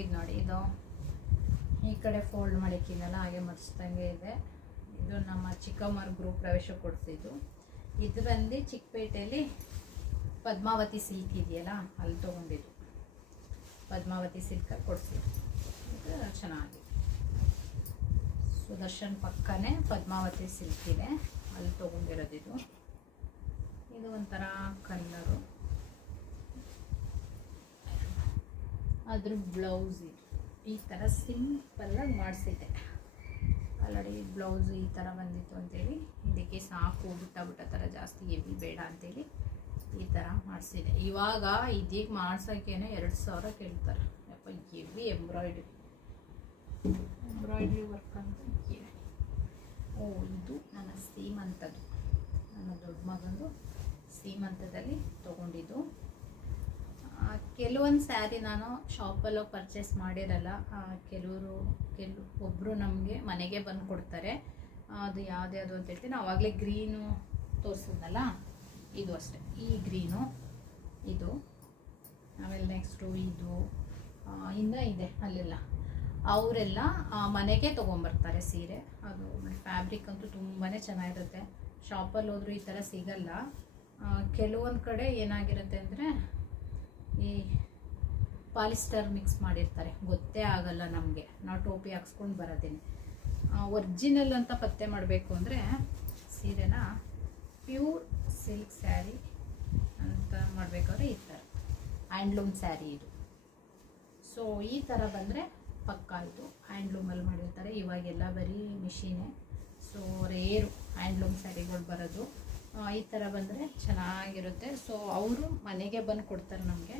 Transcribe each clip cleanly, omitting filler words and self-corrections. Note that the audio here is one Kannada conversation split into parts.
ಇದು ನೋಡಿ, ಇದು ಈ ಕಡೆ ಫೋಲ್ಡ್ ಮಾಡಿಕ್ಕಿನಲ್ಲ ಹಾಗೆ ಮರ್ಚ್ದಂಗೆ ಇದೆ. ಇದು ನಮ್ಮ ಚಿಕ್ಕಮ್ಮರ ಗೃಹ ಪ್ರವೇಶ ಕೊಡ್ತಿದ್ದು. ಇದು ಬಂದು ಚಿಕ್ಕಪೇಟೆಯಲ್ಲಿ ಪದ್ಮಾವತಿ ಸಿಲ್ಕ್ ಇದೆಯಲ್ಲ ಅಲ್ಲಿ ತೊಗೊಂಡಿದ್ದು. ಪದ್ಮಾವತಿ ಸಿಲ್ಕಲ್ಲಿ ಕೊಡಿಸಿದ್ದು. ಇದು ಚೆನ್ನಾಗಿದೆ. ಸುದರ್ಶನ್ ಪಕ್ಕನೇ ಪದ್ಮಾವತಿ ಸಿಲ್ಕ್ ಇದೆ, ಅಲ್ಲಿ ತೊಗೊಂಡಿರೋದಿದು. ಇದು ಒಂಥರ ಕಲ್ಲರು. ಅದ್ರ ಬ್ಲೌಸ್ ಇದು ಈ ಥರ ಸಿಂಪಲ್ಲಾಗಿ ಮಾಡಿಸಿದ್ದೆ. ಆಲ್ರೆಡಿ ಬ್ಲೌಸ್ ಈ ಥರ ಬಂದಿತ್ತು ಅಂತೇಳಿ ಇದಕ್ಕೆ ಸಾಕು, ಬುಟ್ಟ ಥರ ಜಾಸ್ತಿ ಹೆವಿ ಬೇಡ ಅಂತೇಳಿ ಈ ಥರ ಮಾಡಿಸಿದೆ. ಇವಾಗ ಇದೀಗ ಮಾಡ್ಸೋಕ್ಕೇನೆ 2000 ಕೇಳ್ತಾರೆ. ಯಪ್ಪ ಹೆವಿ ಎಂಬ್ರಾಯ್ಡ್ರಿ ವರ್ಕ್ ಅಂತ ಇದೆ. ಓ, ಇದು ನನ್ನ ಸೀಮಂತದ್ದು, ನನ್ನ ದೊಡ್ಡ ಮಗಂದು ಸೀಮಂತದಲ್ಲಿ ತೊಗೊಂಡಿದ್ದು. ಕೆಲವೊಂದು ಸ್ಯಾರಿ ನಾನು ಶಾಪಲ್ಲೋ ಪರ್ಚೇಸ್ ಮಾಡಿರಲ್ಲ. ಒಬ್ಬರು ನಮಗೆ ಮನೆಗೆ ಬಂದು ಕೊಡ್ತಾರೆ. ಅದು ಯಾವ್ದು ಅಂತ ಹೇಳ್ತೀನಿ. ನಾವು ಆವಾಗಲೇ ಗ್ರೀನು ತೋರಿಸಿದ್ನಲ್ಲ, ಇದು ಅಷ್ಟೇ. ಈ ಗ್ರೀನು ಇದು, ಆಮೇಲೆ ನೆಕ್ಸ್ಟು ಇದು ಇದೆ ಅಲ್ಲೆಲ್ಲ ಅವರೆಲ್ಲ ಮನೆಗೆ ತೊಗೊಂಬರ್ತಾರೆ ಸೀರೆ. ಅದು ಫ್ಯಾಬ್ರಿಕ್ ಅಂತೂ ತುಂಬಾ ಚೆನ್ನಾಗಿರುತ್ತೆ. ಶಾಪಲ್ಲಿ ಹೋದ್ರೂ ಈ ಥರ ಸಿಗಲ್ಲ. ಕೆಲವೊಂದು ಕಡೆ ಏನಾಗಿರುತ್ತೆ ಅಂದರೆ ಈ ಪಾಲಿಸ್ಟರ್ ಮಿಕ್ಸ್ ಮಾಡಿರ್ತಾರೆ, ಗೊತ್ತೇ ಆಗಲ್ಲ ನಮಗೆ. ನಾವು ಟೋಪಿ ಹಾಕ್ಸ್ಕೊಂಡು ಬರೋದೇನೆ. ಒರ್ಜಿನಲ್ ಅಂತ ಪತ್ತೆ ಮಾಡಬೇಕು ಅಂದರೆ ಸೀರೆನ ಪ್ಯೂರ್ ಸಿಲ್ಕ್ ಸ್ಯಾರಿ ಅಂತ ಮಾಡಬೇಕಾದ್ರೆ ಈ ಥರ ಹ್ಯಾಂಡ್ಲೂಮ್ ಸ್ಯಾರಿ ಇದು. ಸೊ ಈ ಥರ ಬಂದರೆ ಪಕ್ಕ ಇದು ಹ್ಯಾಂಡ್ಲೂಮಲ್ಲಿ ಮಾಡಿರ್ತಾರೆ. ಇವಾಗೆಲ್ಲ ಬರೀ ಮಿಷಿನೇ. ಸೊ ರೇರು ಹ್ಯಾಂಡ್ಲೂಮ್ ಸ್ಯಾರಿಗಳು ಬರೋದು. ಈ ಥರ ಬಂದರೆ ಚೆನ್ನಾಗಿರುತ್ತೆ. ಸೊ ಅವರು ಮನೆಗೆ ಬಂದು ಕೊಡ್ತಾರೆ ನಮಗೆ.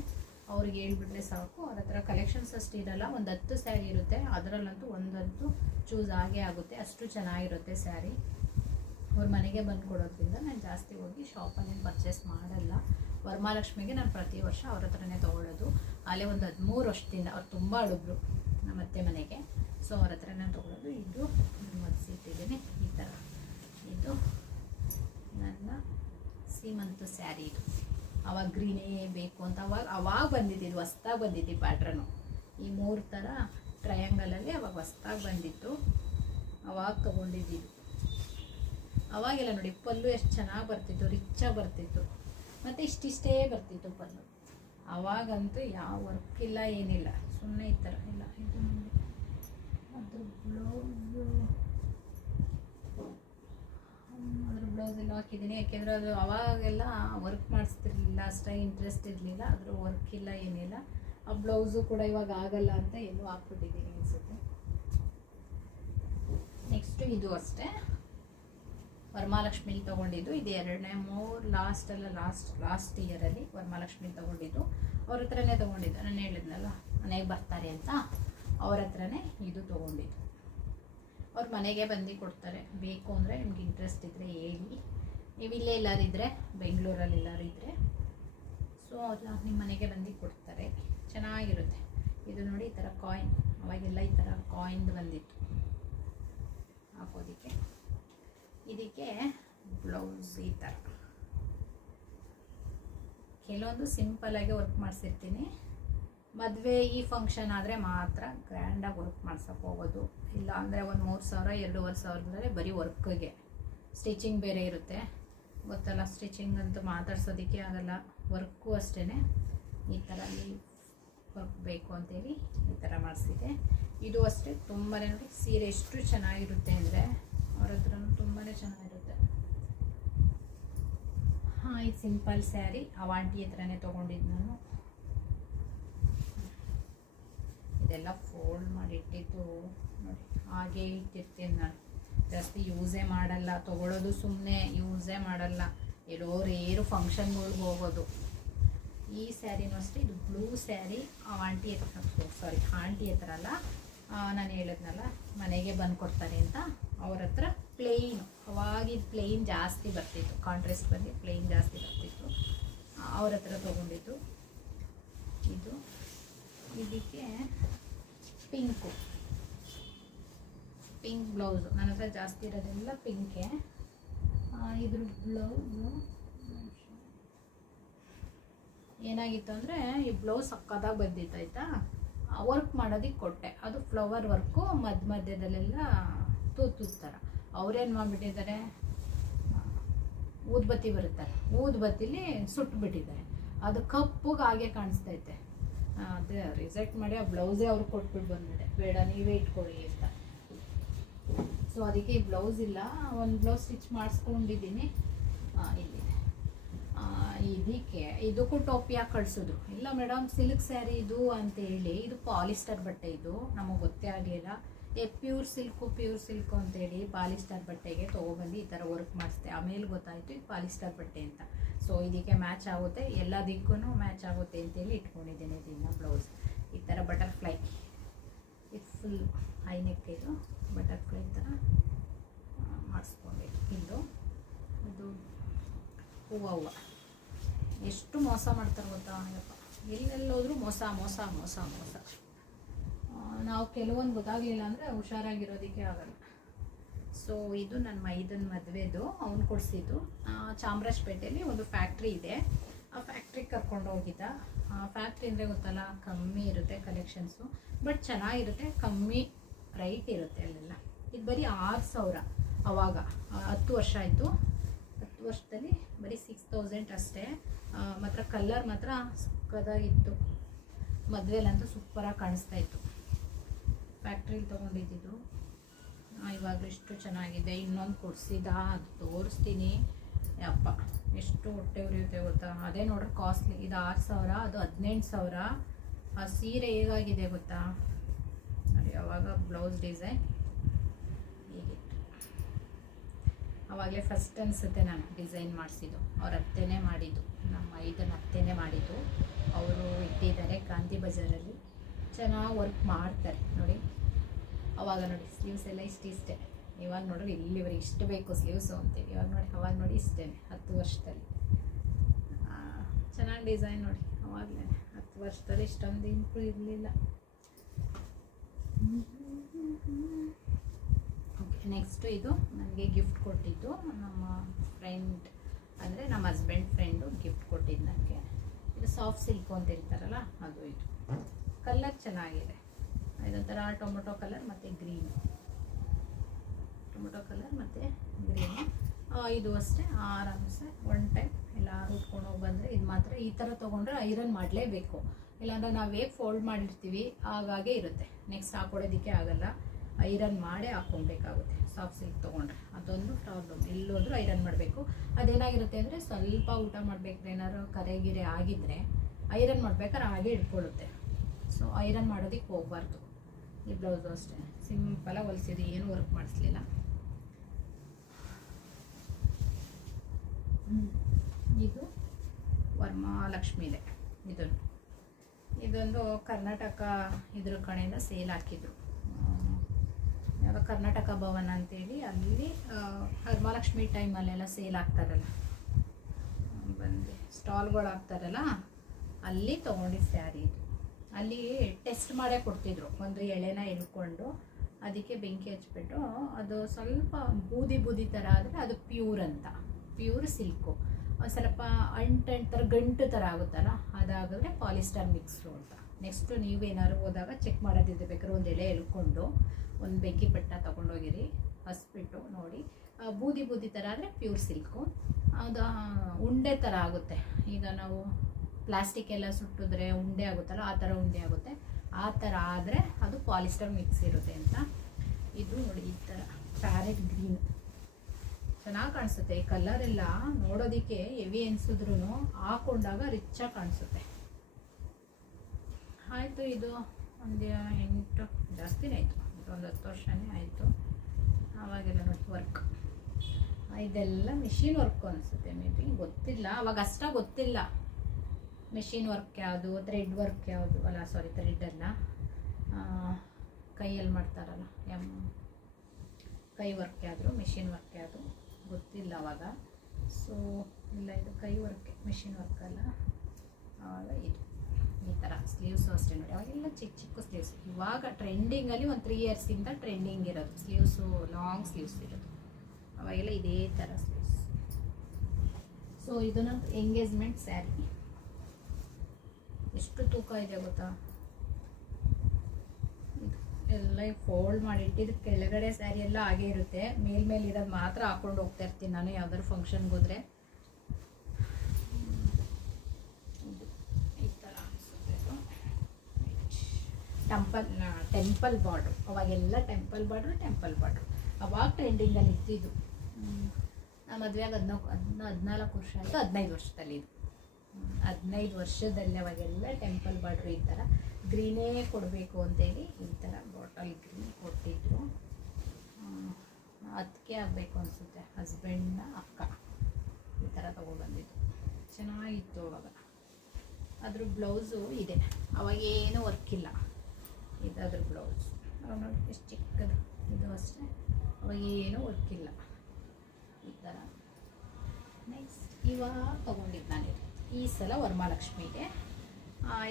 ಅವ್ರಿಗೆ ಹೇಳ್ಬಿಟ್ರೆ ಸಾಕು. ಅವ್ರ ಹತ್ರ ಕಲೆಕ್ಷನ್ಸ್ ಅಷ್ಟು ಇರಲ್ಲ, ಒಂದು 10 ಸ್ಯಾರಿ ಇರುತ್ತೆ. ಅದರಲ್ಲಂತೂ ಒಂದಂತೂ ಚೂಸ್ ಆಗೇ ಆಗುತ್ತೆ, ಅಷ್ಟು ಚೆನ್ನಾಗಿರುತ್ತೆ ಸ್ಯಾರಿ. ಅವ್ರ ಮನೆಗೆ ಬಂದು ಕೊಡೋದ್ರಿಂದ ನಾನು ಜಾಸ್ತಿ ಹೋಗಿ ಶಾಪಲ್ಲಿ ಪರ್ಚೇಸ್ ಮಾಡಲ್ಲ. ವರಮಹಾಲಕ್ಷ್ಮಿಗೆ ನಾನು ಪ್ರತಿ ವರ್ಷ ಅವ್ರ ಹತ್ರನೇ ತೊಗೊಳ್ಳೋದು. ಅಲ್ಲೇ ಒಂದು 13 ವರ್ಷದಿಂದ ಅವ್ರು ತುಂಬ ಹುಡುಗರು ನಮ್ಮ ಅತ್ತೆ ಮನೆಗೆ. ಸೊ ಅವ್ರ ಹತ್ರನೇ ತೊಗೊಳ್ಳೋದು. ಇದು ಮಡಿಸಿಟ್ಟಿದ್ದೀನಿ ಈ ಥರ. ಇದು ನನ್ನ ಸೀಮಂತ ಸ್ಯಾರಿ. ಇದು ಅವಾಗ ಗ್ರೀನೇ ಬೇಕು ಅಂತ ಅವಾಗ ಬಂದಿದ್ದು, ಹೊಸ್ದಾಗಿ ಬಂದಿದ್ದು ಪ್ಯಾಟ್ರನು. ಈ 3 ಥರ ಟ್ರಯಾಂಗಲಲ್ಲಿ ಅವಾಗ ಹೊಸ್ದಾಗಿ ಬಂದಿತ್ತು, ಅವಾಗ ತೊಗೊಂಡಿದ್ದು. ಅವಾಗೆಲ್ಲ ನೋಡಿ ಪಲ್ಲು ಎಷ್ಟು ಚೆನ್ನಾಗಿ ಬರ್ತಿತ್ತು, ರಿಚ್ಚಾಗಿ ಬರ್ತಿತ್ತು, ಮತ್ತು ಇಷ್ಟಿಷ್ಟೇ ಬರ್ತಿತ್ತು ಪಲ್ಲು. ಅವಾಗಂತೂ ಯಾವ ವರ್ಕ್ ಇಲ್ಲ, ಏನಿಲ್ಲ, ಸುಮ್ಮನೆ ಈ ಥರ ಇಲ್ಲ. ಇದು ನೋಡಿ ಅದ್ರ ಬ್ಲೌಸ್ ಎಲ್ಲ ಹಾಕಿದ್ದೀನಿ. ಯಾಕೆಂದರೆ ಅದು ಅವಾಗೆಲ್ಲ ವರ್ಕ್ ಮಾಡಿಸ್ತಿರ್ಲಿಲ್ಲ, ಅಷ್ಟಾಗಿ ಇಂಟ್ರೆಸ್ಟ್ ಇರಲಿಲ್ಲ. ಅದ್ರ ವರ್ಕ್ ಇಲ್ಲ, ಏನಿಲ್ಲ. ಆ ಬ್ಲೌಸು ಕೂಡ ಇವಾಗ ಆಗಲ್ಲ ಅಂತ ಎಲ್ಲೂ ಹಾಕ್ಬಿಟ್ಟಿದ್ದೀನಿ ಅನಿಸುತ್ತೆ. ನೆಕ್ಸ್ಟು ಇದು ಅಷ್ಟೇ ವರಮಹಾಲಕ್ಷ್ಮಿಲಿ ತೊಗೊಂಡಿದ್ದು. ಇದು 2ನೇ ಲಾಸ್ಟ್ ಇಯರಲ್ಲಿ ವರಮಹಾಲಕ್ಷ್ಮಿಲಿ ತೊಗೊಂಡಿದ್ದು. ಅವ್ರ ಹತ್ರನೇ ತೊಗೊಂಡಿದ್ದು. ನಾನು ಹೇಳಿದ್ನಲ್ಲ ಮನೆಗೆ ಬರ್ತಾರೆ ಅಂತ, ಅವ್ರ ಹತ್ರನೇ ಇದು ತೊಗೊಂಡಿದ್ದು. ಅವ್ರು ಮನೆಗೆ ಬಂದು ಕೊಡ್ತಾರೆ. ಬೇಕು ಅಂದರೆ ನಿಮ್ಗೆ ಇಂಟ್ರೆಸ್ಟ್ ಇದ್ದರೆ ಹೇಳಿ. ನೀವು ಇಲ್ಲೇ ಎಲ್ಲಾರಿದ್ದರೆ, ಬೆಂಗಳೂರಲ್ಲಿ ಎಲ್ಲಾರಿದ್ದರೆ, ಸೊ ಅದು ನಿಮ್ಮ ಮನೆಗೆ ಬಂದು ಕೊಡ್ತಾರೆ. ಚೆನ್ನಾಗಿರುತ್ತೆ. ಇದು ನೋಡಿ ಈ ಥರ ಕಾಯಿನ್, ಅವಾಗೆಲ್ಲ ಈ ಥರ ಕಾಯಿನ್ದು ಬಂದಿತ್ತು ಹಾಕೋದಕ್ಕೆ. ಇದಕ್ಕೆ ಬ್ಲೌಸ್ ಈ ಥರ ಕೆಲವೊಂದು ಸಿಂಪಲ್ಲಾಗಿ ವರ್ಕ್ ಮಾಡಿಸಿರ್ತೀನಿ. ಮದುವೆ ಈ ಫಂಕ್ಷನ್ ಆದರೆ ಮಾತ್ರ ಗ್ರ್ಯಾಂಡಾಗಿ ವರ್ಕ್ ಮಾಡ್ಸೋಕೆ ಹೋಗೋದು. ಇಲ್ಲ ಅಂದರೆ ಒಂದು 3000 2500 ಬರೀ ವರ್ಕ್ಗೆ. ಸ್ಟಿಚಿಂಗ್ ಬೇರೆ ಇರುತ್ತೆ, ಗೊತ್ತಲ್ಲ. ಸ್ಟಿಚಿಂಗ್ ಅಂತೂ ಮಾತಾಡ್ಸೋದಕ್ಕೆ ಆಗಲ್ಲ. ವರ್ಕು ಅಷ್ಟೇ. ಈ ಥರ ವರ್ಕ್ ಬೇಕು ಅಂತೇಳಿ ಈ ಥರ ಮಾಡಿಸಿದೆ. ಇದು ಅಷ್ಟೇ ತುಂಬಾ ನೋಡಿ ಸೀರೆ ಎಷ್ಟು ಚೆನ್ನಾಗಿರುತ್ತೆ ಅಂದರೆ ಅವ್ರ ಹತ್ರನೂ ತುಂಬಾ ಚೆನ್ನಾಗಿರುತ್ತೆ. ಹಾಂ, ಇದು ಸಿಂಪಲ್ ಸ್ಯಾರಿ. ಆಂಟಿ ಹತ್ರನೇ ತೊಗೊಂಡಿದ್ದು ನಾನು. ಇದೆಲ್ಲ ಫೋಲ್ಡ್ ಮಾಡಿ ಇಟ್ಟಿದ್ದು ನೋಡಿ, ಹಾಗೆ ಇಟ್ಟಿರ್ತೀನಿ ನಾನು. ಜಾಸ್ತಿ ಯೂಸೇ ಮಾಡಲ್ಲ. ತೊಗೊಳ್ಳೋದು ಸುಮ್ಮನೆ, ಯೂಸೇ ಮಾಡಲ್ಲ. ಎಲ್ಲೋ ರೇರು ಫಂಕ್ಷನ್ಗಳಿಗೆ ಹೋಗೋದು. ಈ ಸ್ಯಾರಿನೂ ಅಷ್ಟೇ. ಇದು ಬ್ಲೂ ಸ್ಯಾರಿ. ಆಂಟಿ ಹತ್ರ ಅಲ್ಲ, ನಾನು ಹೇಳಿದ್ನಲ್ಲ ಮನೆಗೆ ಬಂದು ಕೊಡ್ತಾರೆ ಅಂತ, ಅವ್ರ ಹತ್ರ ಪ್ಲೇನ್. ಅವಾಗಿದ್ದು ಪ್ಲೇನ್ ಜಾಸ್ತಿ ಬರ್ತಿತ್ತು, ಕಾಂಟ್ರಾಸ್ಟ್ ಬಂದು ಪ್ಲೇನ್ ಜಾಸ್ತಿ ಬರ್ತಿತ್ತು. ಅವ್ರ ಹತ್ರ ತೊಗೊಂಡಿದ್ದು ಇದು. ಇದಕ್ಕೆ ಪಿಂಕ್ ಬ್ಲೌಸು. ನನ್ನ ಹತ್ರ ಜಾಸ್ತಿ ಇರೋದೆಲ್ಲ ಪಿಂಕೆ. ಇದ್ರ ಬ್ಲೌಸು ಏನಾಗಿತ್ತು ಅಂದರೆ, ಈ ಬ್ಲೌಸ್ ಸಕ್ಕತ್ತಾಗಿ ಬಂದಿತ್ತು ಆಯಿತಾ. ವರ್ಕ್ ಮಾಡೋದಕ್ಕೆ ಕೊಟ್ಟೆ. ಅದು ಫ್ಲವರ್ ವರ್ಕು ಮಧ್ಯದಲ್ಲೆಲ್ಲ ತೂತು ಥರ. ಅವ್ರೇನು ಮಾಡಿಬಿಟ್ಟಿದ್ದಾರೆ, ಊದ್ಬತ್ತಿ ಬರುತ್ತಲ್ಲ, ಊದ್ಬತ್ತಿಲಿ ಸುಟ್ಟುಬಿಟ್ಟಿದ್ದಾರೆ. ಅದು ಕಪ್ಪಗೆ ಹಾಗೆ ಕಾಣಿಸ್ತೈತೆ. ಅದೇ ರಿಜೆಕ್ಟ್ ಮಾಡಿ ಆ ಬ್ಲೌಸೇ ಅವ್ರಿಗೆ ಕೊಟ್ಬಿಟ್ಟು ಬಂದ್ಬಿಟ್ಟೆ, ಬೇಡ ನೀವೇ ಇಟ್ಕೊಳ್ಳಿ ಅಂತ. ಸೊ ಅದಕ್ಕೆ ಈ ಬ್ಲೌಸ್ ಇಲ್ಲ, ಒಂದು ಬ್ಲೌಸ್ ಸ್ಟಿಚ್ ಮಾಡಿಸ್ಕೊಂಡಿದ್ದೀನಿ. ಇಲ್ಲಿದೆ. ಇದಕ್ಕೆ ಇದಕ್ಕೂ ಟೋಪಿ ಹಾಕಿ ಕಳಿಸಿದ್ರು. ಇಲ್ಲ ಮೇಡಮ್ ಸಿಲ್ಕ್ ಸ್ಯಾರಿ ಇದು ಅಂತೇಳಿ, ಇದು ಪಾಲಿಸ್ಟರ್ ಬಟ್ಟೆ, ಇದು ನಮಗೆ ಗೊತ್ತೇ ಆಗಲಿಲ್ಲ. ಪ್ಯೂರ್ ಸಿಲ್ಕು ಅಂತೇಳಿ ಪಾಲಿಸ್ಟರ್ ಬಟ್ಟೆಗೆ ತೊಗೊಬಂದು ಈ ಥರ ವರ್ಕ್ ಮಾಡಿಸ್ದೆ. ಆಮೇಲೆ ಗೊತ್ತಾಯಿತು ಇದು ಪಾಲಿಸ್ಟರ್ ಬಟ್ಟೆ ಅಂತ. ಸೊ ಇದಕ್ಕೆ ಮ್ಯಾಚ್ ಆಗುತ್ತೆ, ಎಲ್ಲದಕ್ಕೂ ಮ್ಯಾಚ್ ಆಗುತ್ತೆ ಅಂತೇಳಿ ಇಟ್ಕೊಂಡಿದ್ದೀನಿ. ಇದನ್ನು ಬ್ಲೌಸ್ ಈ ಥರ ಬಟರ್ಫ್ಲೈ, ಇದು ಫುಲ್ ಹೈ ನೆಕ್, ಇದು ಬಟರ್ಫ್ಲೈ ಥರ ಮಾಡಿಸ್ಕೊಂಡಿದ್ದು. ಇದು ಇದು ಹೂವು ಎಷ್ಟು ಮೋಸ ಮಾಡ್ತಾರೆ ಗೊತ್ತಾ ಯಪ್ಪ, ಎಲ್ಲೆಲ್ಲೋದ್ರೂ ಮೋಸ ಮೋಸ ಮೋಸ ಮೋಸ. ನಾವು ಕೆಲವೊಂದು ಗೊತ್ತಾಗಲಿಲ್ಲ ಅಂದರೆ ಹುಷಾರಾಗಿರೋದಕ್ಕೆ ಆಗಲ್ಲ. ಸೊ ಇದು ನನ್ನ ಮೈದನ ಮದುವೆದು, ಅವ್ನು ಕೊಡಿಸಿದ್ದು. ಚಾಮರಾಜಪೇಟೆಯಲ್ಲಿ ಒಂದು ಫ್ಯಾಕ್ಟ್ರಿ ಇದೆ, ಆ ಫ್ಯಾಕ್ಟ್ರಿಗೆ ಕರ್ಕೊಂಡು ಹೋಗಿದ್ದ. ಫ್ಯಾಕ್ಟ್ರಿ ಅಂದರೆ ಗೊತ್ತಲ್ಲ, ಕಮ್ಮಿ ಇರುತ್ತೆ ಕಲೆಕ್ಷನ್ಸು, ಬಟ್ ಚೆನ್ನಾಗಿರುತ್ತೆ, ಕಮ್ಮಿ ರೈಟ್ ಇರುತ್ತೆ ಅಲ್ಲೆಲ್ಲ. ಇದು ಬರೀ 6,000 ಅವಾಗ, 10 ವರ್ಷ ಆಯಿತು. 10 ವರ್ಷದಲ್ಲಿ ಬರೀ 6,000 ಅಷ್ಟೇ. ಮಾತ್ರ ಕಲರ್ ಮಾತ್ರ ಸಕ್ಕದಾಗಿತ್ತು, ಮದುವೆಲಂತೂ ಸೂಪರಾಗಿ ಕಾಣಿಸ್ತಾ ಇತ್ತು. ಫ್ಯಾಕ್ಟ್ರಿಲಿ ತೊಗೊಂಡಿದ್ದು. ಇವಾಗ ಎಷ್ಟು ಚೆನ್ನಾಗಿದೆ. ಇನ್ನೊಂದು ಕೊಡಿಸಿದ, ಅದು ತೋರಿಸ್ತೀನಿ. ಯಪ್ಪ ಎಷ್ಟು ಹೊಟ್ಟೆ ಉರಿಯುತ್ತೆ ಗೊತ್ತಾ. ಅದೇ ನೋಡ್ರಿ ಕಾಸ್ಟ್ಲಿ. ಇದು 6,000, ಅದು 18,000. ಆ ಸೀರೆ ಹೇಗಾಗಿದೆ ಗೊತ್ತಾ ನೋಡಿ. ಅವಾಗ ಬ್ಲೌಸ್ ಡಿಸೈನ್ ಹೀಗಿತ್ತು. ಆವಾಗಲೇ ಫಸ್ಟ್ ಅನಿಸುತ್ತೆ ನಾನು ಡಿಸೈನ್ ಮಾಡಿಸಿದ್ದು. ಅವ್ರ ಅತ್ತೆನೇ ಮಾಡಿದ್ದು, ನಮ್ಮ ಇದನ್ನ ಅತ್ತೆನೇ ಮಾಡಿದ್ದು. ಅವರು ಇಟ್ಟಿದ್ದಾರೆ ಗಾಂಧಿ ಬಜಾರಲ್ಲಿ. ಚೆನ್ನಾಗಿ ವರ್ಕ್ ಮಾಡ್ತಾರೆ ನೋಡಿ. ಅವಾಗ ನೋಡಿ ಸ್ಲೀವ್ಸ್ ಎಲ್ಲ ಇಷ್ಟೇ. ಇವಾಗ ನೋಡ್ರಿ ಇಲ್ಲಿವರೆಗೆ ಇಷ್ಟು ಬೇಕು ಸ್ಲೀವ್ಸು ಅಂತೀವಿ. ಇವಾಗ ನೋಡಿ, ಅವಾಗ ನೋಡಿ ಇಷ್ಟೇ 10 ವರ್ಷದಲ್ಲಿ. ಚೆನ್ನಾಗಿ ಡಿಸೈನ್ ನೋಡಿ. ಅವಾಗಲೇ 10 ವರ್ಷದಲ್ಲಿ ಇಷ್ಟೊಂದು ಇಂಪ್ರೂವ್ ಇರಲಿಲ್ಲ. ಓಕೆ, ನೆಕ್ಸ್ಟು ಇದು ನನಗೆ ಗಿಫ್ಟ್ ಕೊಟ್ಟಿದ್ದು ನಮ್ಮ ಫ್ರೆಂಡ್, ಅಂದರೆ ನಮ್ಮ ಹಸ್ಬೆಂಡ್ ಫ್ರೆಂಡು ಗಿಫ್ಟ್ ಕೊಟ್ಟಿದ್ದು ನನಗೆ. ಇದು ಸಾಫ್ಟ್ ಸಿಲ್ಕು ಅಂತ ಹೇಳ್ತಾರಲ್ಲ ಅದು. ಇದು ಕಲರ್ ಚೆನ್ನಾಗಿದೆ. ಇದೊಂಥರ ಟೊಮೊಟೊ ಕಲರ್ ಮತ್ತು ಗ್ರೀನು, ಟೊಮೊಟೊ ಕಲರ್ ಮತ್ತು ಗ್ರೀನು. ಇದು ಅಷ್ಟೇ ಆರಾಮ್ಸೆ ಒನ್ ಟೈಮ್ ಎಲ್ಲರೂ ಉಟ್ಕೊಂಡು ಹೋಗಿ ಬಂದರೆ. ಇದು ಮಾತ್ರ ಈ ಥರ ತೊಗೊಂಡ್ರೆ ಐರನ್ ಮಾಡಲೇಬೇಕು, ಇಲ್ಲಾಂದರೆ ನಾವು ಹೇಗೆ ಫೋಲ್ಡ್ ಮಾಡಿರ್ತೀವಿ ಹಾಗಾಗೇ ಇರುತ್ತೆ. ನೆಕ್ಸ್ಟ್ ಹಾಕೊಳ್ಳೋದಕ್ಕೆ ಆಗಲ್ಲ, ಐರನ್ ಮಾಡೇ ಹಾಕ್ಕೊಬೇಕಾಗುತ್ತೆ ಸಾಫ್ಟ್ ಸಿಲ್ಕ್ ತೊಗೊಂಡ್ರೆ. ಅದೊಂದು ಪ್ರಾಬ್ಲಮ್, ಎಲ್ಲೋದ್ರೂ ಐರನ್ ಮಾಡಬೇಕು. ಅದೇನಾಗಿರುತ್ತೆ ಅಂದರೆ ಸ್ವಲ್ಪ ಊಟ ಮಾಡಬೇಕಾದ್ರೆ ಏನಾದ್ರು ಕರೆಗಿರೆ ಆಗಿದ್ದರೆ ಐರನ್ ಮಾಡ್ಬೇಕಾದ್ರೆ ಹಾಗೆ ಇಟ್ಕೊಳ್ಳುತ್ತೆ. ಸೊ ಐರನ್ ಮಾಡೋದಕ್ಕೆ ಹೋಗಬಾರ್ದು. ಈ ಬ್ಲೌಸು ಅಷ್ಟೇ ಸಿಂಪಲಾಗಿ ಹೊಲಿಸಿದ್ದು, ಏನು ವರ್ಕ್ ಮಾಡಿಸ್ಲಿಲ್ಲ. ಇದು ವರಮಹಾಲಕ್ಷ್ಮಿದೆ. ಇದೊಂದು ಕರ್ನಾಟಕ ಇದ್ರ ಕಡೆಯಿಂದ ಸೇಲ್ ಹಾಕಿದ್ರು. ಯಾವುದೋ ಕರ್ನಾಟಕ ಭವನ ಅಂತೇಳಿ, ಅಲ್ಲಿ ವರಮಹಾಲಕ್ಷ್ಮಿ ಟೈಮಲ್ಲೆಲ್ಲ ಸೇಲ್ ಆಗ್ತಾರಲ್ಲ, ಬಂದು ಸ್ಟಾಲ್ಗಳು ಹಾಕ್ತಾರಲ್ಲ, ಅಲ್ಲಿ ತೊಗೊಂಡಿದ್ದು ಸ್ಯಾರಿ ಇದು. ಅಲ್ಲಿ ಟೆಸ್ಟ್ ಮಾಡೇ ಕೊಡ್ತಿದ್ರು. ಒಂದು ಎಳೆನ ಎಳ್ಕೊಂಡು ಅದಕ್ಕೆ ಬೆಂಕಿ ಹಚ್ಬಿಟ್ಟು, ಅದು ಸ್ವಲ್ಪ ಬೂದಿ ಬೂದಿ ಥರ ಆದರೆ ಅದು ಪ್ಯೂರ್ ಅಂತ, ಪ್ಯೂರ್ ಸಿಲ್ಕು. ಒಂದು ಸ್ವಲ್ಪ ಅಂಟು ಥರ ಗಂಟು ಥರ ಆಗುತ್ತಲ್ಲ, ಅದಾಗಿದ್ರೆ ಪಾಲಿಸ್ಟರ್ ಮಿಕ್ಸು ಅಂತ. ನೆಕ್ಸ್ಟು ನೀವೇನಾದ್ರು ಹೋದಾಗ ಚೆಕ್ ಮಾಡೋದಿದೆ, ಬೇಕಾದ್ರೆ ಒಂದು ಎಳೆ ಎಳ್ಕೊಂಡು ಒಂದು ಬೆಂಕಿ ಪಟ್ಟ ತೊಗೊಂಡೋಗಿರಿ, ಹಸ್ಬಿಟ್ಟು ನೋಡಿ. ಬೂದಿ ಬೂದಿ ಥರ ಆದರೆ ಪ್ಯೂರ್ ಸಿಲ್ಕು. ಅದು ಉಂಡೆ ಥರ ಆಗುತ್ತೆ. ಈಗ ನಾವು ಪ್ಲಾಸ್ಟಿಕ್ ಎಲ್ಲ ಸುಟ್ಟಿದ್ರೆ ಉಂಡೆ ಆಗುತ್ತಲ್ಲ, ಆ ಥರ ಉಂಡೆ ಆಗುತ್ತೆ. ಆ ಥರ ಆದರೆ ಅದು ಪಾಲಿಸ್ಟರ್ ಮಿಕ್ಸ್ ಇರುತ್ತೆ ಅಂತ. ಇದು ನೋಡಿ ಈ ಥರ ಪ್ಯಾರೆಟ್ ಗ್ರೀನ್ ಚೆನ್ನಾಗಿ ಕಾಣಿಸುತ್ತೆ. ಈ ಕಲರೆಲ್ಲ ನೋಡೋದಕ್ಕೆ ಹೆವಿ ಅನಿಸಿದ್ರು ಹಾಕೊಂಡಾಗ ರಿಚ್ಚಾಗಿ ಕಾಣಿಸುತ್ತೆ. ಆಯಿತು, ಇದು ಒಂದು 8 ಜಾಸ್ತಿನೇ ಆಯಿತು, ಒಂದು 10 ವರ್ಷನೇ ಆಯಿತು. ಆವಾಗೆಲ್ಲ ನೋಡಿ ವರ್ಕ್, ಇದೆಲ್ಲ ಮಿಷಿನ್ ವರ್ಕ್ ಅನಿಸುತ್ತೆ. ಮೇ ಬಿ ಗೊತ್ತಿಲ್ಲ, ಅವಾಗ ಅಷ್ಟ ಗೊತ್ತಿಲ್ಲ ಮಿಷಿನ್ ವರ್ಕ್ ಯಾವುದು, ಥ್ರೆಡ್ ವರ್ಕ್ ಯಾವುದು. ಅಲ್ಲ ಸಾರಿ, ಥ್ರೆಡ್ಡಲ್ಲ, ಕೈಯಲ್ಲಿ ಮಾಡ್ತಾರಲ್ಲ, ಕೈ ವರ್ಕ್ ಯಾವುದು, ಮಿಷಿನ್ ವರ್ಕ್ ಯಾವುದು ಗೊತ್ತಿಲ್ಲ ಅವಾಗ. ಸೊ ಇಲ್ಲ, ಇದು ಕೈ ವರ್ಕ್, ಮಿಷಿನ್ ವರ್ಕ್ ಅಲ್ಲ. ಆವಾಗ ಇದು ಈ ಥರ ಸ್ಲೀವ್ಸು ಅಷ್ಟೇ ನೋಡಿ. ಅವಾಗೆಲ್ಲ ಚಿಕ್ಕ ಚಿಕ್ಕ ಸ್ಲೀವ್ಸ್. ಇವಾಗ ಟ್ರೆಂಡಿಂಗಲ್ಲಿ ಒಂದು 3 ಇಯರ್ಸಿಂದ ಟ್ರೆಂಡಿಂಗ್ ಇರೋದು ಸ್ಲೀವ್ಸು, ಲಾಂಗ್ ಸ್ಲೀವ್ಸ್ ಇರೋದು. ಅವಾಗೆಲ್ಲ ಇದೇ ಥರ ಸ್ಲೀವ್ಸ್. ಸೊ ಇದನ್ನ ಎಂಗೇಜ್ಮೆಂಟ್ ಸ್ಯಾರಿ. ಎಷ್ಟು ತೂಕ ಇದೆ ಗೊತ್ತಾ, ಎಲ್ಲ ಫೋಲ್ಡ್ ಮಾಡಿ ಇಟ್ಟಿದ್ದು ಕೆಳಗಡೆ ಸ್ಯಾರಿ ಎಲ್ಲ ಹಾಗೇ ಇರುತ್ತೆ, ಮೇಲ್ಮೇಲೆ ಇರೋದು ಮಾತ್ರ ಹಾಕೊಂಡು ಹೋಗ್ತಾ ಇರ್ತೀನಿ ನಾನು ಯಾವ್ದಾದ್ರು ಫಂಕ್ಷನ್ಗೆ ಹೋದರೆ. ಈ ಥರ ಅನಿಸುತ್ತೆ ಟೆಂಪಲ್ ಬಾರ್ಡ್ರು, ಅವಾಗೆಲ್ಲ ಟೆಂಪಲ್ ಬಾರ್ಡ್ರು ಅವಾಗ ಟ್ರೆಂಡಿಂಗಲ್ಲಿ ಇದ್ದಿದ್ದು. ನಮ್ಮ ಮದುವೆಯಾಗ 14 ವರ್ಷ ಆಯಿತು, 15 ವರ್ಷದಲ್ಲಿ ಇದು 15 ವರ್ಷದಲ್ಲಿ ಅವಾಗೆಲ್ಲ ಟೆಂಪಲ್ ಬಾರ್ಡ್ರು ಈ ಥರ ಗ್ರೀನೇ ಕೊಡಬೇಕು ಅಂತೇಳಿ ಈ ಥರ ಬಾಟಲ್ ಗ್ರೀನ್ ಕೊಟ್ಟಿದ್ರು. ಅದಕ್ಕೆ ಆಗಬೇಕು ಅನಿಸುತ್ತೆ, ಹಸ್ಬೆಂಡ್ನ ಅಕ್ಕ ಈ ಥರ ತೊಗೊಬಂದಿದ್ದು. ಚೆನ್ನಾಗಿತ್ತು ಅವಾಗ. ಅದ್ರ ಬ್ಲೌಸು ಇದೆ, ಅವಾಗ ಏನೂ ವರ್ಕ್ ಇಲ್ಲ. ಇದಾದ್ರ ಬ್ಲೌಸ್ ಅವಾಗ ನೋಡಿ ಎಷ್ಟು ಚಿಕ್ಕದು, ಇದು ಅಷ್ಟೇ, ಅವಾಗ ಏನೂ ವರ್ಕ್ ಇಲ್ಲ. ಈ ಥರ ನೈಸ್. ಇವಾಗ ತೊಗೊಂಡಿದ್ದು ನಾನು ಈ ಸಲ ವರಮಹಾಲಕ್ಷ್ಮಿಗೆ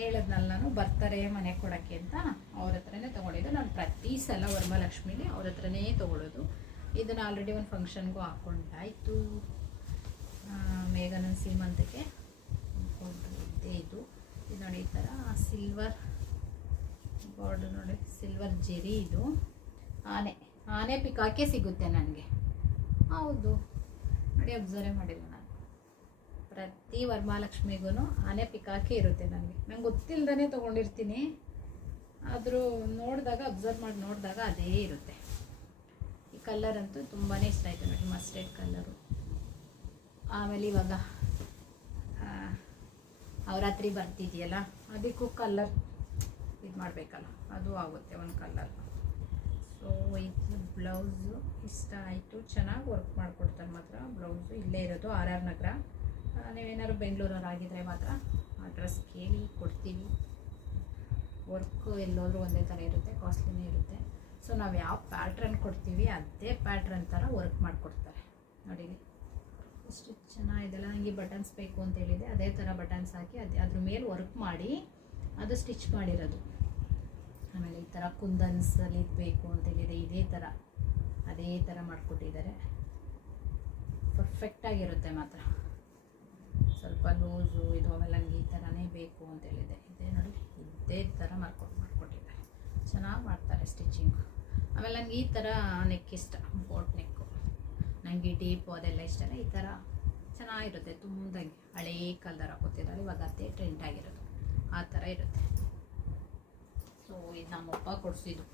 ಹೇಳಿದ್ನಲ್ಲ, ನಾನು ಬರ್ತಾರೆ ಮನೆ ಕೊಡೋಕ್ಕೆ ಅಂತ ಅವ್ರ ಹತ್ರನೇ ತೊಗೊಂಡಿದ್ದು. ನಾನು ಪ್ರತಿ ಸಲ ವರಮಹಾಲಕ್ಷ್ಮಿಗೆ ಅವ್ರ ಹತ್ರನೇ ತೊಗೊಳ್ಳೋದು. ಇದನ್ನು ಆಲ್ರೆಡಿ ಒಂದು ಫಂಕ್ಷನ್ಗೂ ಹಾಕ್ಕೊಂಡಾಯಿತು, ಮೇಘನ ಸೀಮಂತಕ್ಕೆ ಹಾಕ್ಕೊಂಡಿದ್ದೆ. ಇದು ನೋಡಿ ಈ ಥರ ಸಿಲ್ವರ್ ಬಾರ್ಡರ್ ನೋಡಿ, ಸಿಲ್ವರ್ ಜೆರಿ. ಇದು ಆನೆ ಪಿಕಾಕೆ ಸಿಗುತ್ತೆ ನನಗೆ. ಹೌದು ನೋಡಿ, ಅಬ್ಸರ್ವ್ ಮಾಡಿಲ್ಲ ನಾನು. ಪ್ರತಿ ವರಮಹಾಲಕ್ಷ್ಮಿಗೂ ಆನೆ ಪಿಕಾಕೆ ಇರುತ್ತೆ ನಂಗೆ ಗೊತ್ತಿಲ್ಲದೇ ತೊಗೊಂಡಿರ್ತೀನಿ. ಆದರೂ ನೋಡಿದಾಗ ಅಬ್ಸರ್ವ್ ಮಾಡಿ ನೋಡಿದಾಗ ಅದೇ ಇರುತ್ತೆ. ಈ ಕಲರ್ ಅಂತೂ ತುಂಬಾ ಇಷ್ಟ ಆಯಿತು ನೋಡಿ, ಮಸ್ಟರ್ಡ್ ಕಲರು. ಆಮೇಲೆ ಇವಾಗ ನವರಾತ್ರಿ ಬರ್ತಿದೆಯಲ್ಲ, ಅದಕ್ಕೂ ಕಲರ್ ಇದು ಮಾಡಬೇಕಲ್ಲ, ಅದು ಆಗುತ್ತೆ ಒಂದು ಕಲರ್. ಸೊ ಇದು ಬ್ಲೌಸು ಇಷ್ಟ ಆಯಿತು, ಚೆನ್ನಾಗಿ ವರ್ಕ್ ಮಾಡಿಕೊಡ್ತಾರೆ ಮಾತ್ರ. ಬ್ಲೌಸು ಇಲ್ಲೇ ಇರೋದು RR ನಗರ. ನೀವೇನಾದ್ರು ಬೆಂಗಳೂರವ್ರು ಆಗಿದ್ರೆ ಮಾತ್ರ ಅಡ್ರೆಸ್ ಕೇಳಿ ಕೊಡ್ತೀವಿ. ವರ್ಕು ಎಲ್ಲೋದ್ರೂ ಒಂದೇ ಥರ ಇರುತ್ತೆ, ಕಾಸ್ಟ್ಲಿನೇ ಇರುತ್ತೆ. ಸೊ ನಾವು ಯಾವ ಪ್ಯಾಟ್ರನ್ ಕೊಡ್ತೀವಿ ಅದೇ ಪ್ಯಾಟ್ರನ್ ಥರ ವರ್ಕ್ ಮಾಡಿಕೊಡ್ತಾರೆ. ನೋಡಿ ಎಷ್ಟು ಚೆನ್ನಾಗಿದೆಲ್ಲ. ನನಗೆ ಬಟನ್ಸ್ ಬೇಕು ಅಂತ ಹೇಳಿದೆ, ಅದೇ ಥರ ಬಟನ್ಸ್ ಹಾಕಿ ಅದ್ರ ಮೇಲೆ ವರ್ಕ್ ಮಾಡಿ ಅದು ಸ್ಟಿಚ್ ಮಾಡಿರೋದು. ಆಮೇಲೆ ಈ ಥರ ಕುಂದನ್ಸಲ್ಲಿ ಬೇಕು ಅಂತೇಳಿದೆ, ಅದೇ ಥರ ಮಾಡಿಕೊಟ್ಟಿದ್ದಾರೆ. ಪರ್ಫೆಕ್ಟಾಗಿರುತ್ತೆ ಮಾತ್ರ. ಸ್ವಲ್ಪ ಲೂಸು ಇದು ಆಮೇಲೆ ನನಗೆ ಈ ಥರನೇ ಬೇಕು ಅಂತೇಳಿದೆ. ನೋಡಿ ಇದೇ ಥರ ಮಾಡಿಕೊಟ್ಟಿದ್ದಾರೆ. ಚೆನ್ನಾಗಿ ಮಾಡ್ತಾರೆ ಸ್ಟಿಚಿಂಗು. ಆಮೇಲೆ ನನಗೆ ಈ ಥರ ನೆಕ್ ಇಷ್ಟ, ಬೋಟ್ ನೆಕ್ಕು. ನನಗೆ ಡೀಪು ಅದೆಲ್ಲ ಇಷ್ಟ ಇಲ್ಲ. ಈ ಥರ ಚೆನ್ನಾಗಿರುತ್ತೆ, ತುಂಬದಾಗಿ ಹಳೇ ಕಾಲದವ್ರು ಹಾಕೋತಿದ್ದಾರೆ, ಇವಾಗ ಅದೇ ಟ್ರೆಂಡ್ ಆಗಿರೋದು ಆ ಥರ ಇರುತ್ತೆ. ಸೊ ಇದು ನಮ್ಮಪ್ಪ ಕೊಡಿಸಿದ್ದು